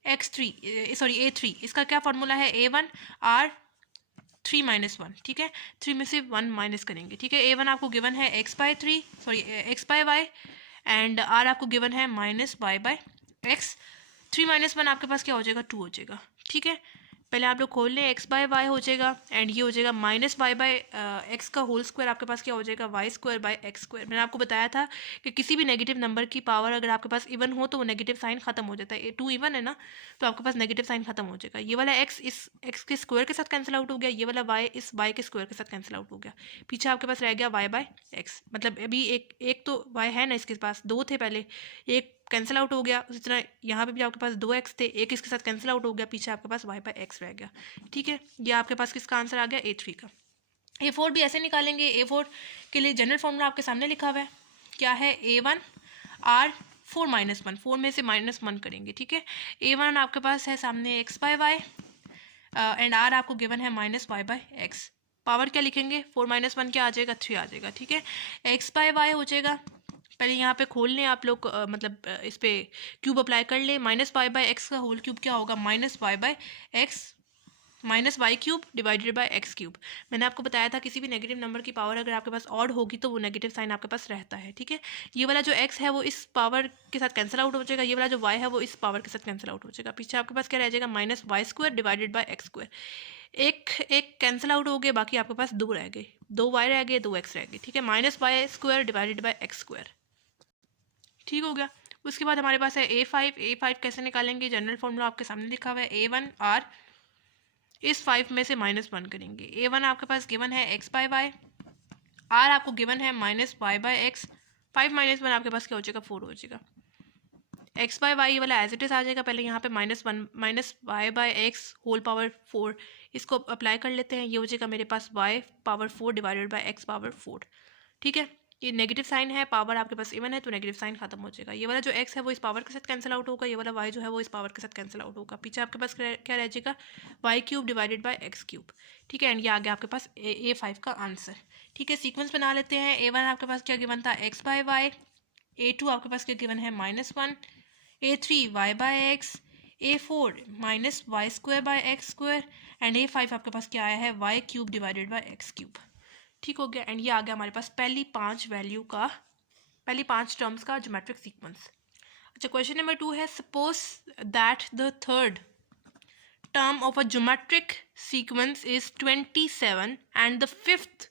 A3 इसका क्या फार्मूला है, A1 R 3 - 1। ठीक है, 3 में से 1 माइनस करेंगे। ठीक है, A1 आपको गिवन है x/y एंड R आपको गिवन है -y/x। 3 - 1 आपके पास क्या हो जाएगा, 2 हो जाएगा। ठीक है, पहले आप लोग खोल लें, x/y हो जाएगा एंड ये हो जाएगा -y/x का होल स्क्वायर, आपके पास क्या हो जाएगा, y² मैंने आपको बताया था कि किसी भी नेगेटिव नंबर की पावर अगर आपके पास इवन हो तो वो नेगेटिव साइन खत्म हो जाता है। 2 इवन है ना, तो आपके पास नेगेटिव साइन खत्म हो जाएगा। ये वाला x इस x के स्क्वायर के साथ कैंसिल आउट हो गया, ये वाला y इस y के स्क्वायर के साथ कैंसिल आउट हो गया, पीछे आपके पास रह गया y/x। मतलब अभी एक तो y है ना, इसके पास 2 थे पहले, एक कैंसिल आउट हो गया। उसी तरह यहाँ पे भी आपके पास 2x थे, एक इसके साथ कैंसिल आउट हो गया, पीछे आपके पास y/x रह गया। ठीक है, ये आपके पास किसका आंसर आ गया, A3 का। A4 भी ऐसे निकालेंगे। A4 के लिए जनरल फॉर्मूला आपके सामने लिखा हुआ है, क्या है, A1 R 4 - 1, 4 में से -1 करेंगे। ठीक है, A1 आपके पास है सामने x/y एंड R आपको गिवन है -y/x। पावर क्या लिखेंगे, 4 - 1 क्या आ जाएगा, 3 आ जाएगा। ठीक है, x/y हो जाएगा, पहले यहाँ पे खोल लें आप लोग, इस पे क्यूब अप्लाई कर लें। -y/x का होल क्यूब क्या होगा, -y/x -y³ divided by x³। मैंने आपको बताया था किसी भी नेगेटिव नंबर की पावर अगर आपके पास ऑड होगी तो वो नेगेटिव साइन आपके पास रहता है। ठीक है, ये वाला जो x है वो इस पावर के साथ कैंसिल आउट हो जाएगा, ये वाला जो y है वो इस पावर के साथ कैंसिल आउट हो जाएगा, पीछे आपके पास क्या रह जाएगा, -y² डिवाइडेड बाय x²। एक कैंसिल आउट हो गए, बाकी आपके पास 2 रह गए, 2 y रह गए, 2 x रह गए। ठीक है, -y² डिवाइडेड बाय x²। ठीक हो गया। उसके बाद हमारे पास है A5 कैसे निकालेंगे, जनरल फॉर्मूला आपके सामने लिखा हुआ है, A1 R इस 5 में से -1 करेंगे। A1 आपके पास गिवन है x/y, R आपको गिवन है -y/x, 5 - 1 आपके पास क्या हो जाएगा, 4 हो जाएगा। x/y वाला एज इट इज आ जाएगा, पहले यहाँ पे -y/x होल पावर 4 इसको अप्लाई कर लेते हैं, ये हो जाएगा मेरे पास y⁴ डिवाइडेड बाय x⁴। ठीक है, ये नेगेटिव साइन है, पावर आपके पास इवन है तो नेगेटिव साइन खत्म हो जाएगा। ये वाला जो x है वो इस पावर के साथ कैंसिल आउट होगा, ये वाला y जो है वो इस पावर के साथ कैंसिल आउट होगा, पीछे आपके पास क्या रह जाएगा, y³ डिवाइडेड बाय x³। ठीक है, एंड ये आ गया आपके पास A5 का आंसर। ठीक है, सीक्वेंस बना लेते हैं। A1 आपके पास क्या गिवन था, x/y, A2 आपके पास क्या गिवन है, -1, A3 y/x, A4 -y²/x² and A5 आपके पास क्या आया है, y³ डिवाइडेड बाय x³। ठीक हो गया, एंड ये आ गया हमारे पास पहली 5 टर्म्स का ज्योमेट्रिक सीक्वेंस। अच्छा, क्वेश्चन नंबर 2 है, suppose that the third term of a geometric sequence is 27 and the fifth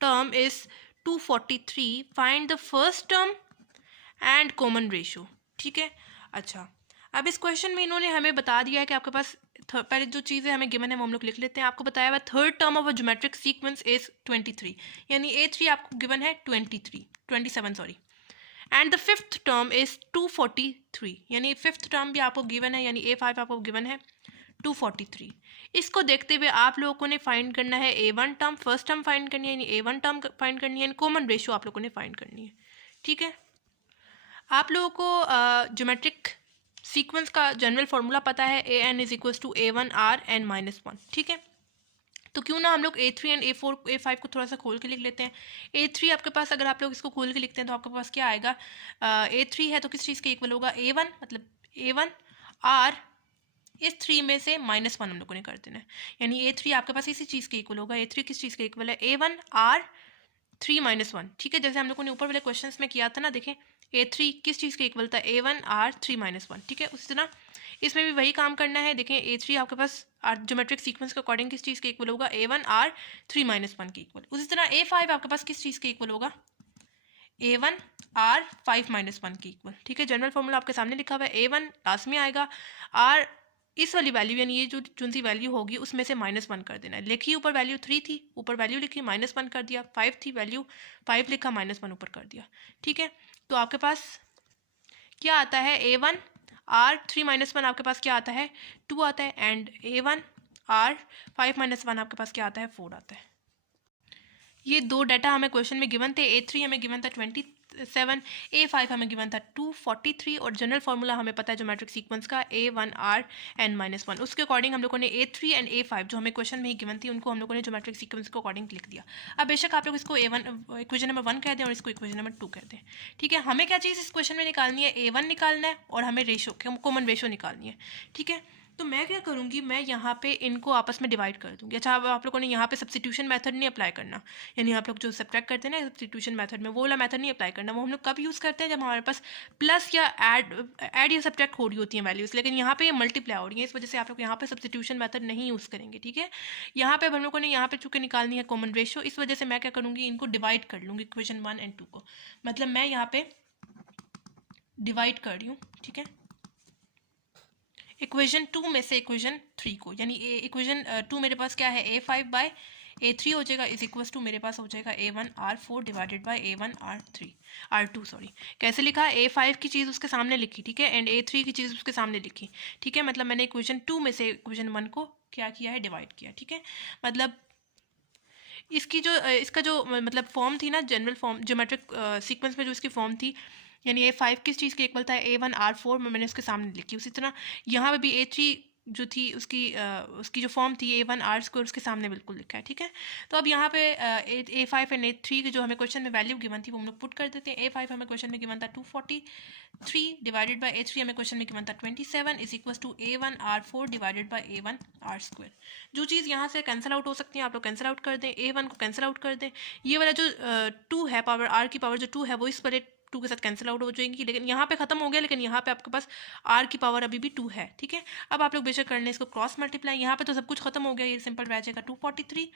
term is 243, find the first term and common ratio. ठीक है, अच्छा, अब इस क्वेश्चन में इन्होंने हमें बता दिया है कि आपके पास पहले जो चीज़ें हमें गिवन है वो हम लोग लिख लेते हैं। आपको बताया हुआ third term of a geometric sequence is 23, यानी A3 आपको गिवन है 27 sorry, and the fifth term is 243, यानी फिफ्थ टर्म भी आपको गिवन है, यानी A5 आपको गिवन है 243। इसको देखते हुए आप लोगों ने फाइंड करना है A1 term, first term find करनी है, यानी A1 टर्म फाइंड करनी है, कॉमन रेशियो आप लोगों ने फाइंड करनी है। ठीक है, आप लोगों को ज्योमेट्रिक सीक्वेंस का जनरल फॉर्मूला पता है, AN = A1 R n - 1। ठीक है, तो क्यों ना हम लोग A3 एंड A4 A5 को थोड़ा सा खोल के लिख लेते हैं। A3 आपके पास अगर आप लोग इसको खोल के लिखते हैं तो आपके पास क्या आएगा, A3 है तो किस चीज़ के इक्वल होगा, A1, मतलब A1 R इस 3 में से -1 हम लोगों ने कर देना है, यानी A3 आपके पास इसी चीज़ के इक्वल होगा। A3 किस चीज़ के इक्वल है, A1 R 3 - 1। ठीक है, जैसे हम लोगों ने ऊपर वाले क्वेश्चंस में किया था ना, देखें A3 किस चीज़ के इक्वल था, A1 R 3 - 1। ठीक है, उसी तरह इसमें भी वही काम करना है। देखें A3 आपके पास ज्योमेट्रिक सीक्वेंस के अकॉर्डिंग किस चीज़ के इक्वल होगा, A1 R 3 - 1 के इक्वल। उसी तरह A5 आपके पास किस चीज़ के इक्वल होगा, A1 R 5 - 1 के इक्वल। ठीक है, जनरल फॉर्मूला आपके सामने लिखा हुआ है, A1 लास्ट में आएगा, R इस वाली वैल्यू यानी ये जो सी वैल्यू होगी उसमें से -1 कर देना है। लिखी ऊपर वैल्यू 3 थी, ऊपर वैल्यू लिखी -1 कर दिया, 5 थी वैल्यू 5 लिखा, -1 ऊपर कर दिया। ठीक है, तो आपके पास क्या आता है, A1 R3 - 1 आपके पास क्या आता है 2 आता है, एंड A1 R5 - 1 आपके पास क्या आता है 4 आता है। ये दो डाटा हमें क्वेश्चन में गिवन थे। A3 हमें गिवन था 27, A5 हमें गिवन था 243, और जनरल फार्मूला हमें पता है ज्योमेट्रिक सीक्वेंस का A1 R उसके अकॉर्डिंग हम लोगों ने A3 एंड A5 जो हमें क्वेश्चन में ही गिवन थी उनको हम लोगों ने ज्योमेट्रिक सीक्वेंस के अकॉर्डिंग लिख दिया। अब बेशक आप लोग इसको इक्वेशन नंबर 1 कह दें और इसको इक्वेशन नंबर 2 कह दें, ठीक है। हमें क्या चीज़ इस क्वेश्चन में निकालनी है, A1 निकालना है और हमें रेशो कॉमन रेशो निकालनी है, ठीक है। तो मैं क्या करूँगी, मैं यहाँ पे इनको आपस में डिवाइड कर दूँगी। अच्छा, अब आप लोगों ने यहाँ पे सब्स्टिट्यूशन मेथड नहीं अप्लाई करना, यानी आप लोग जो सब्ट्रैक्ट करते हैं ना सब्स्टिट्यूशन मेथड में, वो वाला मेथड नहीं अप्लाई करना। वो हम लोग कब यूज़ करते हैं जब हमारे पास प्लस या ऐड या सब्ट्रैक्ट हो रही होती हैं वैल्यूज़, लेकिन यहाँ पे ये मल्टीप्लाई हो रही है, इस वजह से आप लोग यहाँ पे सब्स्टिट्यूशन मेथड नहीं यूज़ करेंगे, ठीक है। यहाँ पे हम लोगों ने यहाँ पे चूँकि निकालनी है कॉमन रेशियो, इस वजह से मैं क्या करूँगी, इनको डिवाइड कर लूँगी इक्वेशन 1 एंड 2 को। मतलब मैं यहाँ पे डिवाइड कर रही हूँ, ठीक है, इक्वेशन 2 में से इक्वेशन 3 को, यानी इक्वेशन 2 मेरे पास क्या है A5/A3 हो जाएगा, इज इक्वल्स टू मेरे पास हो जाएगा A1R4 divided by A1R2 sorry. कैसे लिखा, A5 की चीज़ उसके सामने लिखी, ठीक है, एंड A3 की चीज़ उसके सामने लिखी, ठीक है। मतलब मैंने इक्वेशन 2 में से इक्वेशन 1 को क्या किया है, डिवाइड किया, ठीक है। मतलब इसकी जो इसका जो मतलब फॉर्म थी ना, जनरल फॉर्म ज्योमेट्रिक सीक्वेंस में जो इसकी फॉर्म थी, यानी A5 किस चीज़ की इक्वल था, A1R4 में मैंने उसके सामने लिखी। उसी तरह यहाँ पे भी A3 जो थी उसकी जो फॉर्म थी A1R2 उसके सामने बिल्कुल लिखा है, ठीक है। तो अब यहाँ पे A5 एंड A3 की जो हमें क्वेश्चन में वैल्यू गिवन थी वो हम लोग पुट कर देते हैं। A5 हमें क्वेश्चन में गिवन था 243 डिवाइडेड बाय A3 हमें क्वेश्चन में गिवन था 27 is equal to A1R4 divided by A1R2। जो चीज़ यहाँ से कैंसिल आउट हो सकती है आप लोग कैंसिल आउट कर दें, A1 को कैंसिल आउट कर दें। ये वाला जो 2 है पावर R की पावर जो 2 है वो इस वाले 2 के साथ कैंसिल आउट हो जाएंगी, लेकिन यहाँ पे खत्म हो गया, लेकिन यहाँ पे आपके पास R की पावर अभी भी 2 है, ठीक है। अब आप लोग बेशक कर लें इसको क्रॉस मल्टीप्लाई, यहाँ पे तो सब कुछ खत्म हो गया, ये सिंपल रह जाएगा 243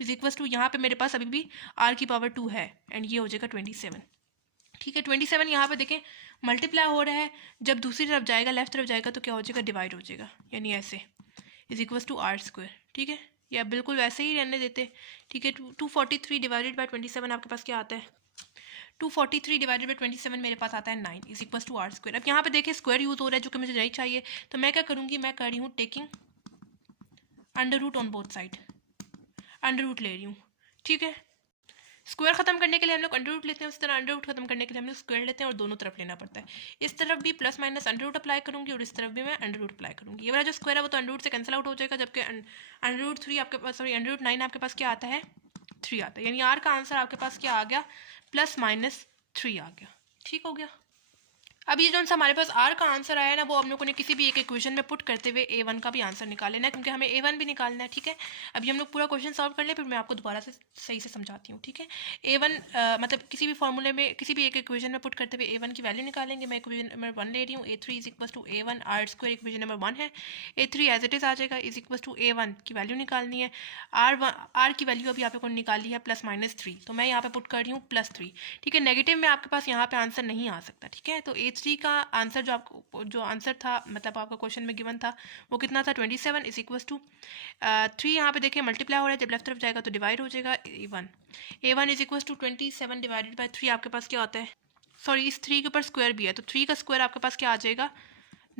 इज इक्वल टू यहाँ पे मेरे पास अभी भी R की पावर 2 है एंड ये हो जाएगा 27, ठीक है। 27 यहाँ पे देखें मल्टीप्लाई हो रहा है, जब दूसरी तरफ जाएगा लेफ्ट तरफ जाएगा तो क्या हो जाएगा, डिवाइड हो जाएगा, यानी ऐसे इज इक्वल टू R², ठीक है। या बिल्कुल वैसे ही रहने देते, ठीक है। 243 डिवाइडेड बाई 27 आपके पास क्या आता है, 243 डिवाइडेड बाई 27 मेरे पास आता है 9 इज इक्वल टू R²। अब यहाँ पे देखिए स्क्वायर यूज हो रहा है जो कि मुझे नहीं चाहिए, तो मैं क्या करूँगी, मैं कर रही हूँ taking under root on both side, under root ले रही हूँ, ठीक है। स्क्वायर खत्म करने के लिए हम लोग अंडर रूट लेते हैं, उस तरह अंडर रूट खत्म करने के लिए हम लोग स्क्वायर लेते हैं और दोनों तरफ लेना पड़ता है। इस तरफ भी plus minus under root apply करूँगी और इस तरफ भी मैं अंडर रूट अप्लाई करूँगी। ये वाला जो स्क्वायर है वो तो अंडर रूट से कैंसिल आउट हो जाएगा, जबकि अंडर रूट 3 आपके पास, सॉरी अंडर रूट 9 आपके पास क्या आता है 3 आता है, यानी R का आंसर आपके पास क्या आ गया, +-3 आ गया, ठीक हो गया। अब ये जो हमारे पास R का आंसर आया है ना, वो हम लोगों ने किसी भी एक इक्वेशन में पुट करते हुए A1 का भी आंसर निकाल लेना है, क्योंकि हमें A1 भी निकालना है, ठीक है। अभी हम लोग पूरा क्वेश्चन सॉल्व कर ले, फिर मैं आपको दोबारा से सही से समझाती हूँ, ठीक है। A1 मतलब किसी भी फॉर्मूले में किसी भी एक इक्वेशन में पुट करते हुए A1 की वैल्यू निकालेंगे। मैं इक्वेशन नंबर 1 ले रही हूँ, A3 is equal to A1R² equation number 1 है, A3 एज इट इज़ आ जाएगा, इज इक्वल टू A1 की वैल्यू निकालनी है, R की वैल्यू अभी आप लोगों ने निकाली है +-3, तो मैं यहाँ पे पुट कर रही हूँ +3, ठीक है। नेगेटिव में आपके पास यहाँ पे आंसर नहीं आ सकता, ठीक है। तो A3 का आंसर जो आंसर था, मतलब आपका क्वेश्चन में गिवन था, वो कितना था 27 इज इक्वल टू 3, यहाँ पे देखिए मल्टीप्लाई हो रहा है, जब लेफ्ट तरफ जाएगा तो डिवाइड हो जाएगा, A1 is equal to 27 divided by 3 आपके पास क्या होता है, सॉरी इस 3 के ऊपर स्क्वायर भी है, तो 3 का स्क्वायर आपके पास क्या आ जाएगा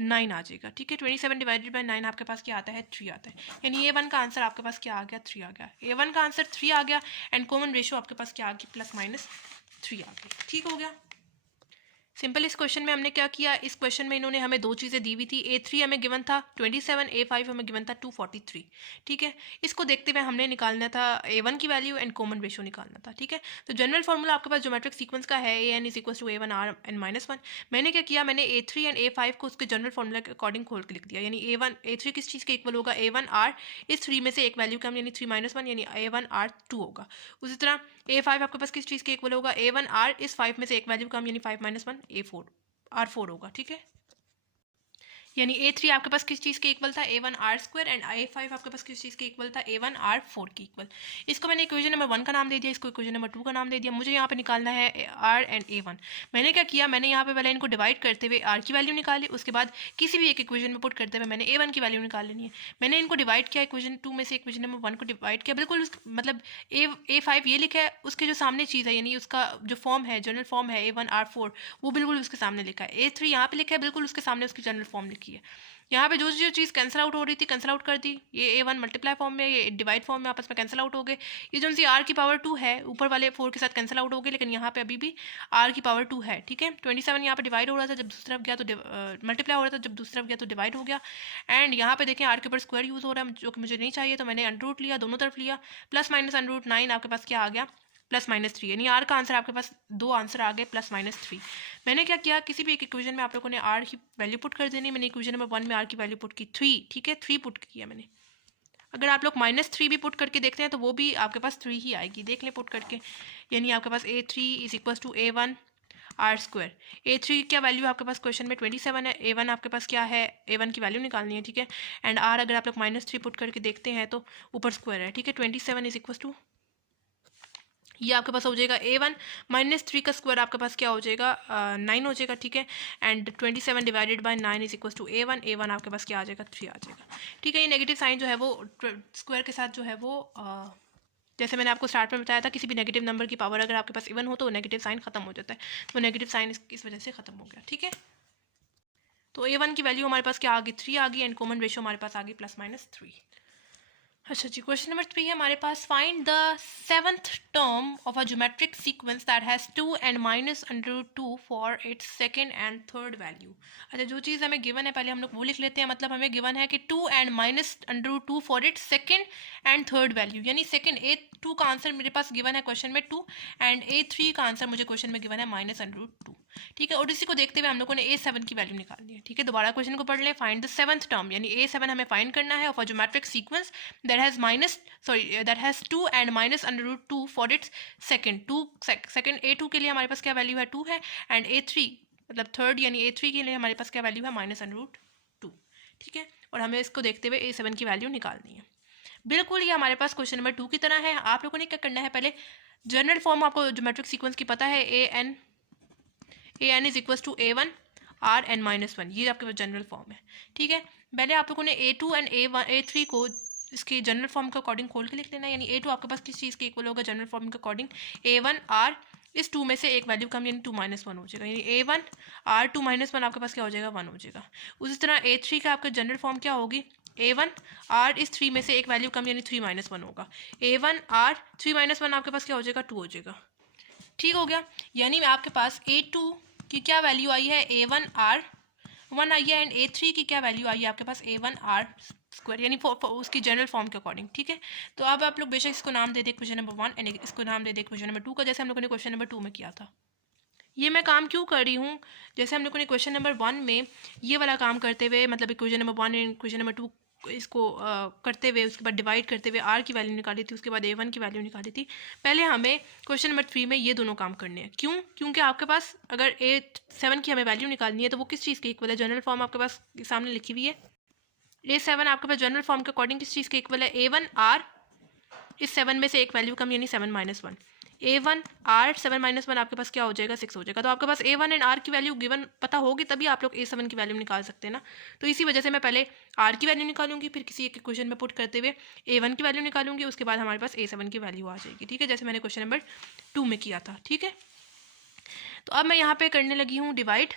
9 आ जाएगा, ठीक है। 27 डिवाइडेड बाई 9 आपके पास क्या आता है 3 आता है, यानी A1 का आंसर आपके पास क्या आ गया 3 आ गया, A1 का आंसर 3 आ गया एंड कॉमन रेशियो आपके पास क्या आ गया +-3 आ गया, ठीक हो गया। सिंपल इस क्वेश्चन में हमने क्या किया, इस क्वेश्चन में इन्होंने हमें दो चीज़ें दी हुई थी, A3 हमें गिवन था 27, A5 हमें गिवन था 243, ठीक है। इसको देखते हुए हमने निकालना था A1 की वैल्यू एंड कॉमन रेशियो निकालना था, ठीक है। तो जनरल फार्मूला आपके पास ज्योमेट्रिक सीक्वेंस का है AN is equal to A1 R(n-1). मैंने क्या किया, मैंने A3 एंड A5 को उसके जनरल फार्मूला के अकॉर्डिंग खोल के लिख दिया, यानी A3 किस चीज़ के इक्वल होगा, A1 R, इस 3 में से एक वैल्यू कम, यानी 3-1 यानी A1 R2 होगा। उसी तरह A5 आपके पास किस चीज़ के इक्वल होगा, A1 R, इस 5 में से एक वैल्यू कम, यानी 5-1 A4 R4 होगा, ठीक है। यानी A3 आपके पास किस चीज़ के इक्वल था, A1R² एंड A5 आपके पास किस चीज़ के इक्वल था, A1R4 के इक्वल। इसको मैंने इक्वेशन नंबर 1 का नाम दे दिया, इसको इक्वेशन नंबर 2 का नाम दे दिया। मुझे यहाँ पे निकालना है R एंड A1। मैंने क्या किया, मैंने यहाँ पे पहले इनको डिवाइड करते हुए R की वैल्यू निकाली, उसके बाद किसी भी एक इक्वेशन में पुट करते हुए मैंने A1 की वैल्यू निकाल लेनी है। मैंने इनको डिवाइड किया, इक्वेशन 2 में से इक्वेशन नंबर 1 को डिवाइड किया, बिल्कुल मतलब A5 ये लिखा है, उसके जो सामने चीज़ है यानी उसका जो फॉर्म है, जनरल फॉर्म है A1R4, वो बिल्कुल उसके सामने लिखा है। A3 यहाँ पे लिखा है, बिल्कुल उसके सामने उसकी जनरल फॉर्म लिखी है। यहाँ पे जो जो चीज़ कैंसिल आउट हो रही थी कैंसिल आउट कर दी, ये A1 मल्टीप्लाई फॉर्म में, ये डिवाइड फॉर्म में आपस में कैंसिल आउट हो गए। ये जो सी R की पावर 2 है ऊपर वाले 4 के साथ कैंसिल आउट हो गए, लेकिन यहाँ पे अभी भी R की पावर 2 है, ठीक है। 27 यहाँ पे डिवाइड हो रहा था, जब दूसरी तरफ गया तो मल्टीप्लाई हो रहा था, जब दूसरी तरफ गया तो डिवाइड हो गया। एंड यहाँ पे देखें R के ऊपर स्क्वायर यूज़ हो रहा है, जो कि मुझे नहीं चाहिए, तो मैंने अंडर रूट लिया, दोनों तरफ लिया, प्लस माइनस अंडर रूट 9 आपके पास क्या आ गया, +-3, यानी R का आंसर आपके पास 2 आंसर आ गए +-3। मैंने क्या किया, किसी भी एक इक्वेशन में आप लोगों ने R की वैल्यू पुट कर देनी। मैंने इक्वेशन नंबर 1 में R की वैल्यू पुट की 3, ठीक है, 3 पुट किया मैंने। अगर आप लोग -3 भी पुट करके देखते हैं तो वो भी आपके पास 3 ही आएगी, देख लें पुट करके। यानी आपके पास A3 = A1R²। A3 क्या वैल्यू आपके पास क्वेश्चन में 27 है, A1 आपके पास क्या है, A1 की वैल्यू निकालनी है, ठीक है। एंड R अगर आप लोग -3 पुट करके देखते हैं तो ऊपर स्क्वायर है, ठीक है। 27 ये आपके पास हो जाएगा A1 -3 का स्क्वायर आपके पास क्या हो जाएगा, 9 हो जाएगा, ठीक है। एंड 27 डिवाइडेड बाय 9 = A1 आपके पास क्या आ जाएगा, 3 आ जाएगा, ठीक है। ये नेगेटिव साइन जो है वो स्क्वायर के साथ जो है वो जैसे मैंने आपको स्टार्ट में बताया था, किसी भी नेगेटिव नंबर की पावर अगर आपके पास इवन हो तो नेगेटिव साइन खत्म हो जाता है, तो नेगेटिव साइन इस वजह से खत्म हो गया, ठीक है। तो A1 की वैल्यू हमारे पास क्या आ गई, 3 आ गई, एंड कॉमन रेशियो हमारे पास आ गई +-3। अच्छा जी, क्वेश्चन नंबर 3 है हमारे पास, find the 7th term of a geometric sequence that has 2 and -√2 for its second and third value. अच्छा, जो चीज़ हमें गिवन है पहले हम लोग वो लिख लेते हैं। मतलब हमें गिवन है कि 2 and -√2 for its second and third value, यानी सेकंड A2 का आंसर मेरे पास गिवन है क्वेश्चन में 2, एंड A3 का आंसर मुझे क्वेश्चन में गिवन है -√2, ठीक है। और इसी को देखते हुए हम लोगों ने A7 की वैल्यू निकालनी है, ठीक है। दोबारा क्वेश्चन को पढ़ लें। फाइंड द 7th टर्म, यानी A7 हमें फाइंड करना है of a geometric sequence that has 2 and -√2 for its second A2 के लिए हमारे पास क्या वैल्यू है, 2 है, एंड A3 मतलब थर्ड यानी A3 के लिए हमारे पास क्या वैल्यू है, -√2, ठीक है। और हमें इसको देखते हुए A7 की वैल्यू निकालनी है। बिल्कुल ये हमारे पास क्वेश्चन नंबर 2 की तरह है। आप लोगों ने क्या करना है, पहले जनरल फॉर्म आपको ज्योमेट्रिक सीक्वेंस की पता है, an = A1 Rn - 1, ये आपके पास जनरल फॉर्म है, ठीक है। पहले आप लोगों ने A2 एंड A3 को इसकी जनरल फॉर्म के अकॉर्डिंग खोल के लिख लेना है। यानी A2 आपके पास किस चीज़ के इक्वल होगा, जनरल फॉर्म के अकॉर्डिंग A1 R, इस 2 में से एक वैल्यू कम यानी 2 - 1 हो जाएगा, यानी A1 R 2 - 1 आपके पास क्या हो जाएगा, 1 हो जाएगा। उसी तरह A3 का आपका जनरल फॉर्म क्या होगी, A1 R, इस 3 में से एक वैल्यू कम यानी 3 - 1 होगा। A1 R 3 - 1 आपके पास क्या हो जाएगा, 2 हो जाएगा, ठीक हो गया। यानी आपके पास A2 की क्या वैल्यू आई है, A1 R 1 आई है, एंड A3 की क्या वैल्यू आई है आपके पास, A1 R², यानी उसकी जनरल फॉर्म के अकॉर्डिंग, ठीक है। तो अब आप लोग बेशक इसको नाम दे दे क्वेश्चन नंबर 1 एंड इसको नाम दे दे क्वेश्चन नंबर 2 का, जैसे हम लोगों ने क्वेश्चन नंबर 2 में किया था। ये मैं काम क्यों कर रही हूँ, जैसे हम लोगों ने क्वेश्चन नंबर 1 में ये वाला काम करते हुए, मतलब question number 1 and question number 2 इसको करते हुए, उसके बाद डिवाइड करते हुए R की वैल्यू निकाली थी, उसके बाद A1 की वैल्यू निकाली थी। पहले हमें क्वेश्चन नंबर 3 में ये दोनों काम करने हैं। क्यों, क्योंकि आपके पास अगर A7 की हमें वैल्यू निकालनी है तो वो किस चीज़ के इक्वल है, जनरल फॉर्म आपके पास सामने लिखी हुई है। A7 आपके पास जनरल फॉर्म के अकॉर्डिंग किस चीज़ के इक्वल है, A1 R, इस 7 में से एक वैल्यू कम यानी 7 - 1, A1 R 7 - 1 आपके पास क्या हो जाएगा, 6 हो जाएगा। तो आपके पास A1 एंड R की वैल्यू गिवन पता होगी तभी आप लोग A7 की वैल्यू निकाल सकते हैं ना। तो इसी वजह से मैं पहले R की वैल्यू निकालूंगी, फिर किसी एक क्वेश्चन में पुट करते हुए A1 की वैल्यू निकालूंगी, उसके बाद हमारे पास A7 की वैल्यू आ जाएगी, ठीक है, जैसे मैंने क्वेश्चन नंबर 2 में किया था, ठीक है। तो अब मैं यहाँ पे करने लगी हूँ डिवाइड।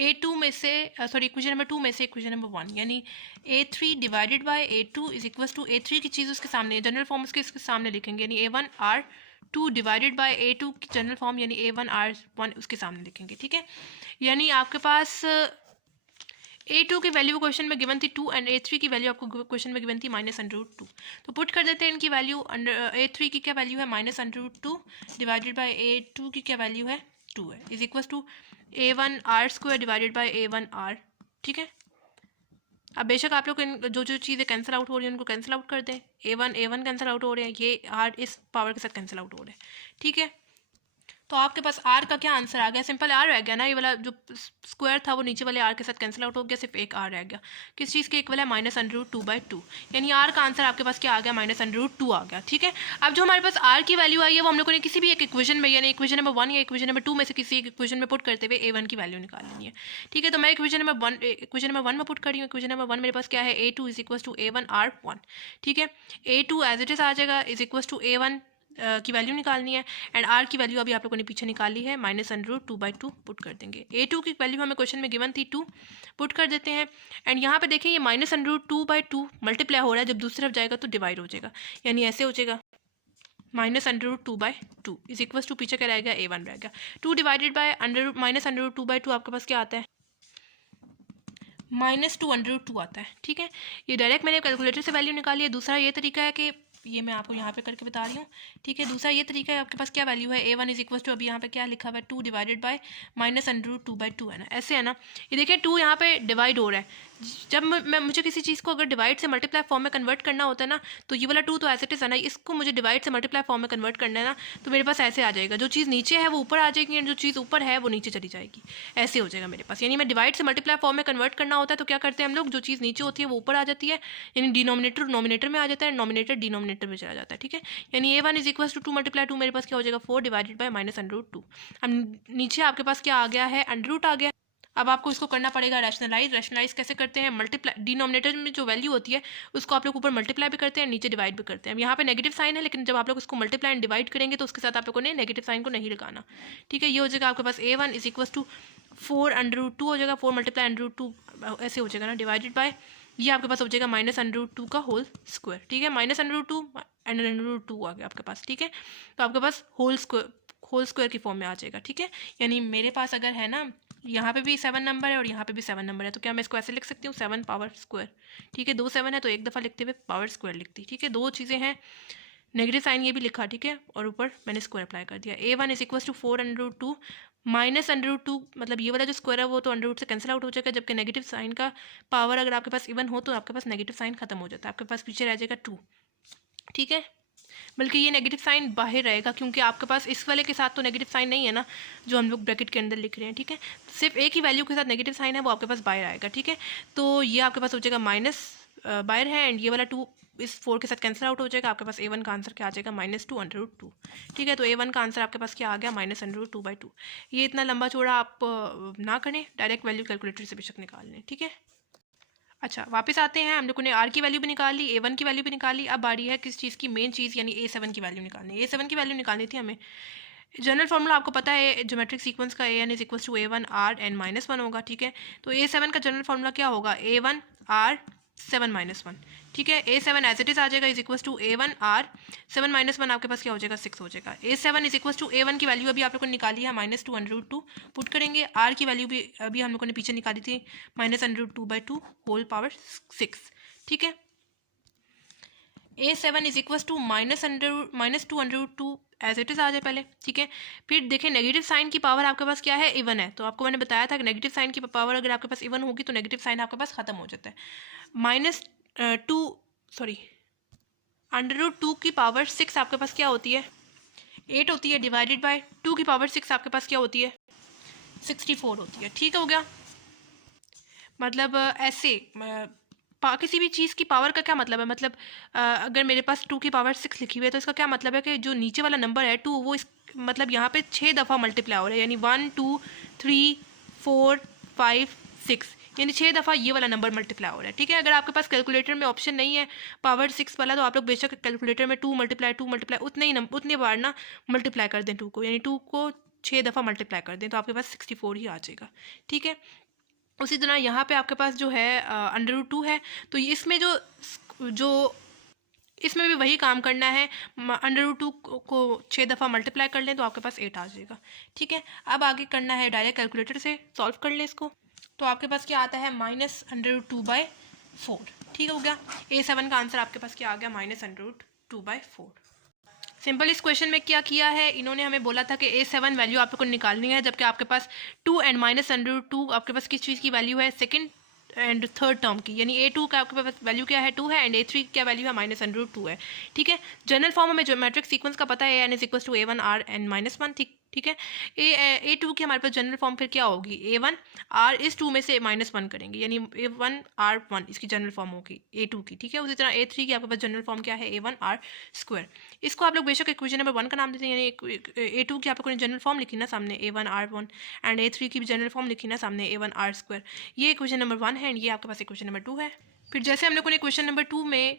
A2 में से इक्वेशन नंबर 2 में से इक्वेशन नंबर 1, यानी A3 divided by A2 = A3 की चीज़ उसके सामने जनरल फॉर्म उसके सामने लिखेंगे, यानी A1 R2 divided by A2 की जनरल फॉर्म यानी A1 R1 उसके सामने लिखेंगे, ठीक है। यानी आपके पास A2 की वैल्यू क्वेश्चन में गिवन थी 2 एंड A3 की वैल्यू आपको क्वेश्चन में गिवन थी -√2। तो पुट कर देते हैं इनकी वैल्यू। A3 की क्या वैल्यू है, -√2 डिवाइडेड बाय A2 की क्या वैल्यू है, 2 है, = A1 R² divided by A1 R, ठीक है। अब बेशक आप लोग जो जो चीज़ें कैंसिल आउट हो रही हैं उनको कैंसिल आउट कर दें। A1 कैंसिल आउट हो रहे हैं, ये R इस पावर के साथ कैंसिल आउट हो रहे हैं, ठीक है। तो आपके पास आर का क्या आंसर आ गया, सिंपल आर रह गया ना, ये वाला जो स्क्वायर था वो नीचे वाले आर के साथ कैंसिल आउट हो गया, सिर्फ एक आर रह गया। किस चीज़ के इक्वल है, -√2/2, यानी आर का आंसर आपके पास क्या आ गया, -√2 आ गया। ठीक है, अब जो हमारे पास आर की वैल्यू आई है वो हम लोगों ने किसी भी एक इक्वेशन में, यानी इक्वेशन नंबर 1 या इक्वेशन नंबर 2 में से किसी एक इक्वेशन में पुट करते हुए A1 की वैल्यू निकाल लेनी है। ठीक है, तो मैं इक्वेशन नंबर 1 में पुट कर रही हूँ। इक्वेशन नंबर 1 मेरे पास क्या है, A2 is equal to A1R1। ठीक है, A2 एज इट इज आ जाएगा, इज इक्वल टू A1 की वैल्यू निकालनी है, एंड आर की वैल्यू अभी आप लोगों ने पीछे निकाली है, -√2/2 पुट कर देंगे। A2 की वैल्यू हमें क्वेश्चन में गिवन थी 2, पुट कर देते हैं। एंड यहाँ पे देखें ये -√2/2 मल्टीप्लाई हो रहा है, जब दूसरी तरफ जाएगा तो डिवाइड हो जाएगा, यानी ऐसे हो जाएगा -√2/2 इज इक्वल टू, पीछे क्या रहेगा, A1 रहेगा। 2 डिवाइडेड बाय -√2/2 आपके पास क्या आता है, -2√2 आता है। ठीक है, ये डायरेक्ट मैंने कैलकुलेटर से वैल्यू निकाली है। दूसरा ये तरीका है कि ये मैं आपको यहाँ पे करके बता रही हूँ। ठीक है, दूसरा ये तरीका है, आपके पास क्या वैल्यू है, A1 इज इक्वल टू, अभी यहाँ पे क्या लिखा हुआ है, 2 डिवाइडेड बाय -√2/2 है ना, ऐसे है ना। ये देखिए 2 यहाँ पे डिवाइड हो रहा है। जब मुझे किसी चीज़ को अगर डिवाइड से मल्टीप्लाई फॉर्म में कन्वर्ट करना होता है ना, तो ये वाला 2 तो एज इट इज है ना, इसको मुझे डिवाइड से मल्टीप्लाई फॉर्म में कन्वर्ट करना है ना, तो मेरे पास ऐसे आ जाएगा, जो चीज़ नीचे है वो ऊपर आ जाएगी, एंड जो चीज़ ऊपर है वो नीचे चली जाएगी, ऐसे हो जाएगा मेरे पास। यानी मैं डिवाइड से मल्टीप्लाई फॉर्म में कन्वर्ट करना होता है तो क्या करते हैं हम लोग, जो चीज़ नीचे होती है वो ऊपर आ जाती है, यानी डिनोमिनेटर नोमिनेटर में आ जाता है, नोमिनेटर डिनोमिनेटर में चला जाता है। ठीक है, यानी A1 इज इक्वल टू 2 × 2 मेरे पास क्या हो जाएगा, 4 डिवाइडेड बाय -√2। अब नीचे आपके पास क्या आ गया है, √ आ गया। अब आपको इसको करना पड़ेगा रैशनलाइज कैसे करते हैं, मल्टीप्लाई, डिनोमिनेटर में जो वैल्यू होती है उसको आप लोग ऊपर मल्टीप्लाई भी करते हैं, नीचे डिवाइड भी करते हैं। अब यहाँ पे नेगेटिव साइन है, लेकिन जब आप लोग उसको मल्टीप्लाई एंड डिवाइड करेंगे तो उसके साथ आप लोगों ने नेगेटिव साइन को नहीं लगाना। ठीक है, ये हो जाएगा आपके पास A1 इज इक्वल टू 4 √2 हो जाएगा, 4 × √2 ऐसे हो जाएगा ना, डिवाइडेड बाय ये आपके पास हो जाएगा -√2 का होल स्क्वायर। ठीक है, -√2 एंड √2 आ गया आपके पास। ठीक है, तो आपके पास होल स्क्वायर की फॉर्म में आ जाएगा। ठीक है, यानी मेरे पास अगर है ना, यहाँ पे भी 7 नंबर है और यहाँ पे भी 7 नंबर है, तो क्या मैं इसको ऐसे लिख सकती हूँ, 7 पावर स्क्वायर। ठीक है, 2 7 है तो एक दफ़ा लिखते हुए पावर स्क्वायर लिखती। ठीक है, दो चीज़ें हैं, नेगेटिव साइन ये भी लिखा। ठीक है, और ऊपर मैंने स्क्वायर अप्लाई कर दिया। A1 इज इक्वल टू 4 √2 -√2, मतलब ये वाला जो स्क्वायर है वो तो √ से कैंसिल आउट हो जाएगा, जबकि नेगेटिव साइन का पावर अगर आपके पास इवन हो तो आपके पास नेगेटिव साइन खत्म हो जाता है, आपके पास पीछे रह जाएगा 2। ठीक है, बल्कि ये नेगेटिव साइन बाहर रहेगा, क्योंकि आपके पास इस वाले के साथ तो नेगेटिव साइन नहीं है ना, जो हम लोग ब्रैकेट के अंदर लिख रहे हैं। ठीक है, सिर्फ एक ही वैल्यू के साथ नेगेटिव साइन है, वो आपके पास बाहर आएगा। ठीक है, तो ये आपके पास हो जाएगा माइनस बाहर है, एंड ये वाला 2 इस 4 के साथ कैंसिल आउट हो जाएगा। आपके पास A1 का आंसर क्या आ जाएगा, -2 √2। ठीक है, तो A1 का आंसर आपके पास क्या आ गया, -√2/2। ये इतना लंबा चौड़ा आप ना करें, डायरेक्ट वैल्यू कैलकुलेटर से बेशक निकाल लें। ठीक है, अच्छा वापस आते हैं, हम लोगों ने आर की वैल्यू भी निकाल ली, A1 की वैल्यू भी निकाली। अब बारी है किस चीज़ की, मेन चीज़, यानी A7 की वैल्यू निकालनी। A7 की वैल्यू निकालनी थी हमें। जनरल फार्मूला आपको पता है ज्योमेट्रिक सीक्वेंस का, AN is equal to A1 R n -1 होगा। ठीक है, तो A7 का जनरल फार्मूला क्या होगा, A1 R 7 -1। ठीक है, A7 एज इट इज आ जाएगा, is equal to A1 R 7 -1 आपके पास क्या हो जाएगा, 6 हो जाएगा। A7 is equal to A1 की वैल्यू अभी आप लोगों ने निकाली है, -2 √2 पुट करेंगे। R की वैल्यू भी अभी हम लोगों ने पीछे निकाली थी, -√2/2 होल पावर 6। ठीक है, A7 is equal to -2 √2 as it is आ जाए पहले। ठीक है, फिर देखें नेगेटिव साइन की पावर आपके पास क्या है, इवन है, तो आपको मैंने बताया था कि नेगेटिव साइन की पावर अगर आपके पास इवन होगी तो नेगेटिव साइन आपके पास खत्म हो जाता है। √2 की पावर 6 आपके पास क्या होती है, 8 होती है, डिवाइडेड बाय 2 की पावर 6 आपके पास क्या होती है, 64 होती है। ठीक हो गया, मतलब ऐसे किसी भी चीज़ की पावर का क्या मतलब है, मतलब अगर मेरे पास 2 की पावर 6 लिखी हुई है तो इसका क्या मतलब है कि जो नीचे वाला नंबर है 2 वो इस मतलब यहाँ पे 6 दफ़ा मल्टीप्लाई हो रहा है, यानी 1 2 3 4 5 6, यानी 6 दफ़ा ये वाला नंबर मल्टीप्लाई हो रहा है। ठीक है, अगर आपके पास कैलकुलेटर में ऑप्शन नहीं है पावर 6 वाला तो आप लोग बेशक कैलकुलेटर में 2 मल्टीप्लाई उतने बार ना मल्टीप्लाई कर दें 2 को, यानी 2 को 6 दफ़ा मल्टीप्लाई कर दें तो आपके पास 64 ही आ जाएगा। ठीक है, उसी तरह यहाँ पे आपके पास जो है √2 है, तो इसमें जो इसमें भी वही काम करना है, √2 को 6 दफ़ा मल्टीप्लाई कर लें तो आपके पास 8 आ जाएगा। ठीक है, अब आगे करना है डायरेक्ट कैलकुलेटर से सॉल्व कर लें इसको, तो आपके पास क्या आता है, -√2/4। ठीक हो गया, A7 का आंसर आपके पास क्या आ गया, -√2/4। सिंपल इस क्वेश्चन में क्या किया है, इन्होंने हमें बोला था कि A7 वैल्यू आप लोग को निकालनी है, जबकि आपके पास 2 एंड -√2 आपके पास किस चीज़ की वैल्यू है, सेकंड एंड थर्ड टर्म की, यानी A2 का आपके पास वैल्यू क्या है, 2 है, एंड A3 क्या वैल्यू है, -√2 है। ठीक है, जनरल फॉर्म में ज्योमेट्रिक सीक्वेंस का पता है, N is equal to A1 R n -1। ठीक, ठीक है। A2 की हमारे पास जनरल फॉर्म फिर क्या होगी, A1 R इस 2 में से -1 करेंगे, यानी A1 R1 इसकी जनरल फॉर्म होगी A2 की, ठीक है। उसी तरह A3 की आपके पास जनरल फॉर्म क्या है, A1 R स्क्वायर। इसको आप लोग बेशक इक्वेशन नंबर 1 का नाम देते हैं, यानी A2 की आपको जनरल फॉर्म लिखी ना सामने A1 R1, एंड A3 की भी जनरल फॉर्म लिखी ना सामने A1 R स्क्वायर। ये इक्वेशन नंबर 1 है, एंड ये आपके पास इक्वेशन नंबर 2 है। फिर जैसे हम लोगों ने क्वेश्चन नंबर 2 में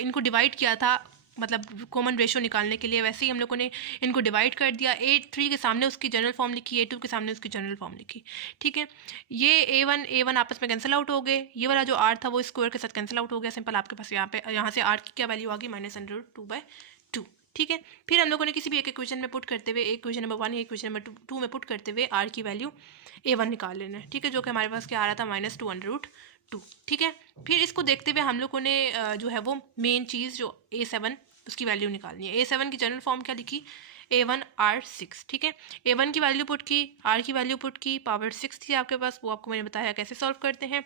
इनको डिवाइड किया था, मतलब कॉमन रेशो निकालने के लिए, वैसे ही हम लोगों ने इनको डिवाइड कर दिया। A3 के सामने उसकी जनरल फॉर्म लिखी, A2 के सामने उसकी जनरल फॉर्म लिखी, ठीक है। ये A1 आपस में कैंसिल आउट हो गए, ये वाला जो R था वो स्क्वायर के साथ कैंसिल आउट हो गया, सिंपल आपके पास यहाँ से R की क्या वैल्यू आ गई, -√2/2, ठीक है। फिर हम लोगों ने किसी भी एक इक्वेशन में पुट करते हुए, इक्वेशन नंबर 1 या इक्वेशन नंबर 2 में पुट करते हुए R की वैल्यू A1 निकाल लेना है, ठीक है, जो कि हमारे पास क्या आ रहा था, -2√2, ठीक है। फिर इसको देखते हुए हम लोगों ने जो है वो मेन चीज़ जो A7 उसकी वैल्यू निकालनी है। A7 की जनरल फॉर्म क्या लिखी, A1 R6, ठीक है। A1 की वैल्यू पुट की, R की वैल्यू पुट की, पावर 6 थी आपके पास, वो आपको मैंने बताया कैसे सॉल्व करते हैं,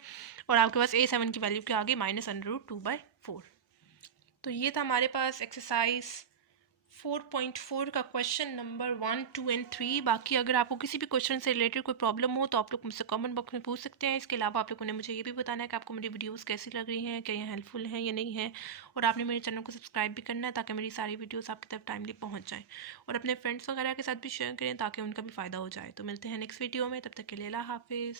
और आपके पास A7 की वैल्यू क्या आ गई, -√2/4। तो ये था हमारे पास एक्सरसाइज 4.4 का क्वेश्चन नंबर 1, 2 एंड 3। बाकी अगर आपको किसी भी क्वेश्चन से रिलेटेड कोई प्रॉब्लम हो तो आप लोग मुझसे कमेंट बॉक्स में पूछ सकते हैं। इसके अलावा आप लोगों ने मुझे ये भी बताना है कि आपको मेरी वीडियोस कैसी लग रही हैं, क्या ये हेल्पफुल हैं या नहीं है, और आपने मेरे चैनल को सब्सक्राइब भी करना है ताकि मेरी सारी वीडियोस आपकी तरफ टाइमली पहुँच जाएँ, और अपने फ्रेंड्स वगैरह के साथ भी शेयर करें ताकि उनका भी फ़ायदा हो जाए। तो मिलते हैं नेक्स्ट वीडियो में, तब तक के लिए अल्लाह हाफिज़।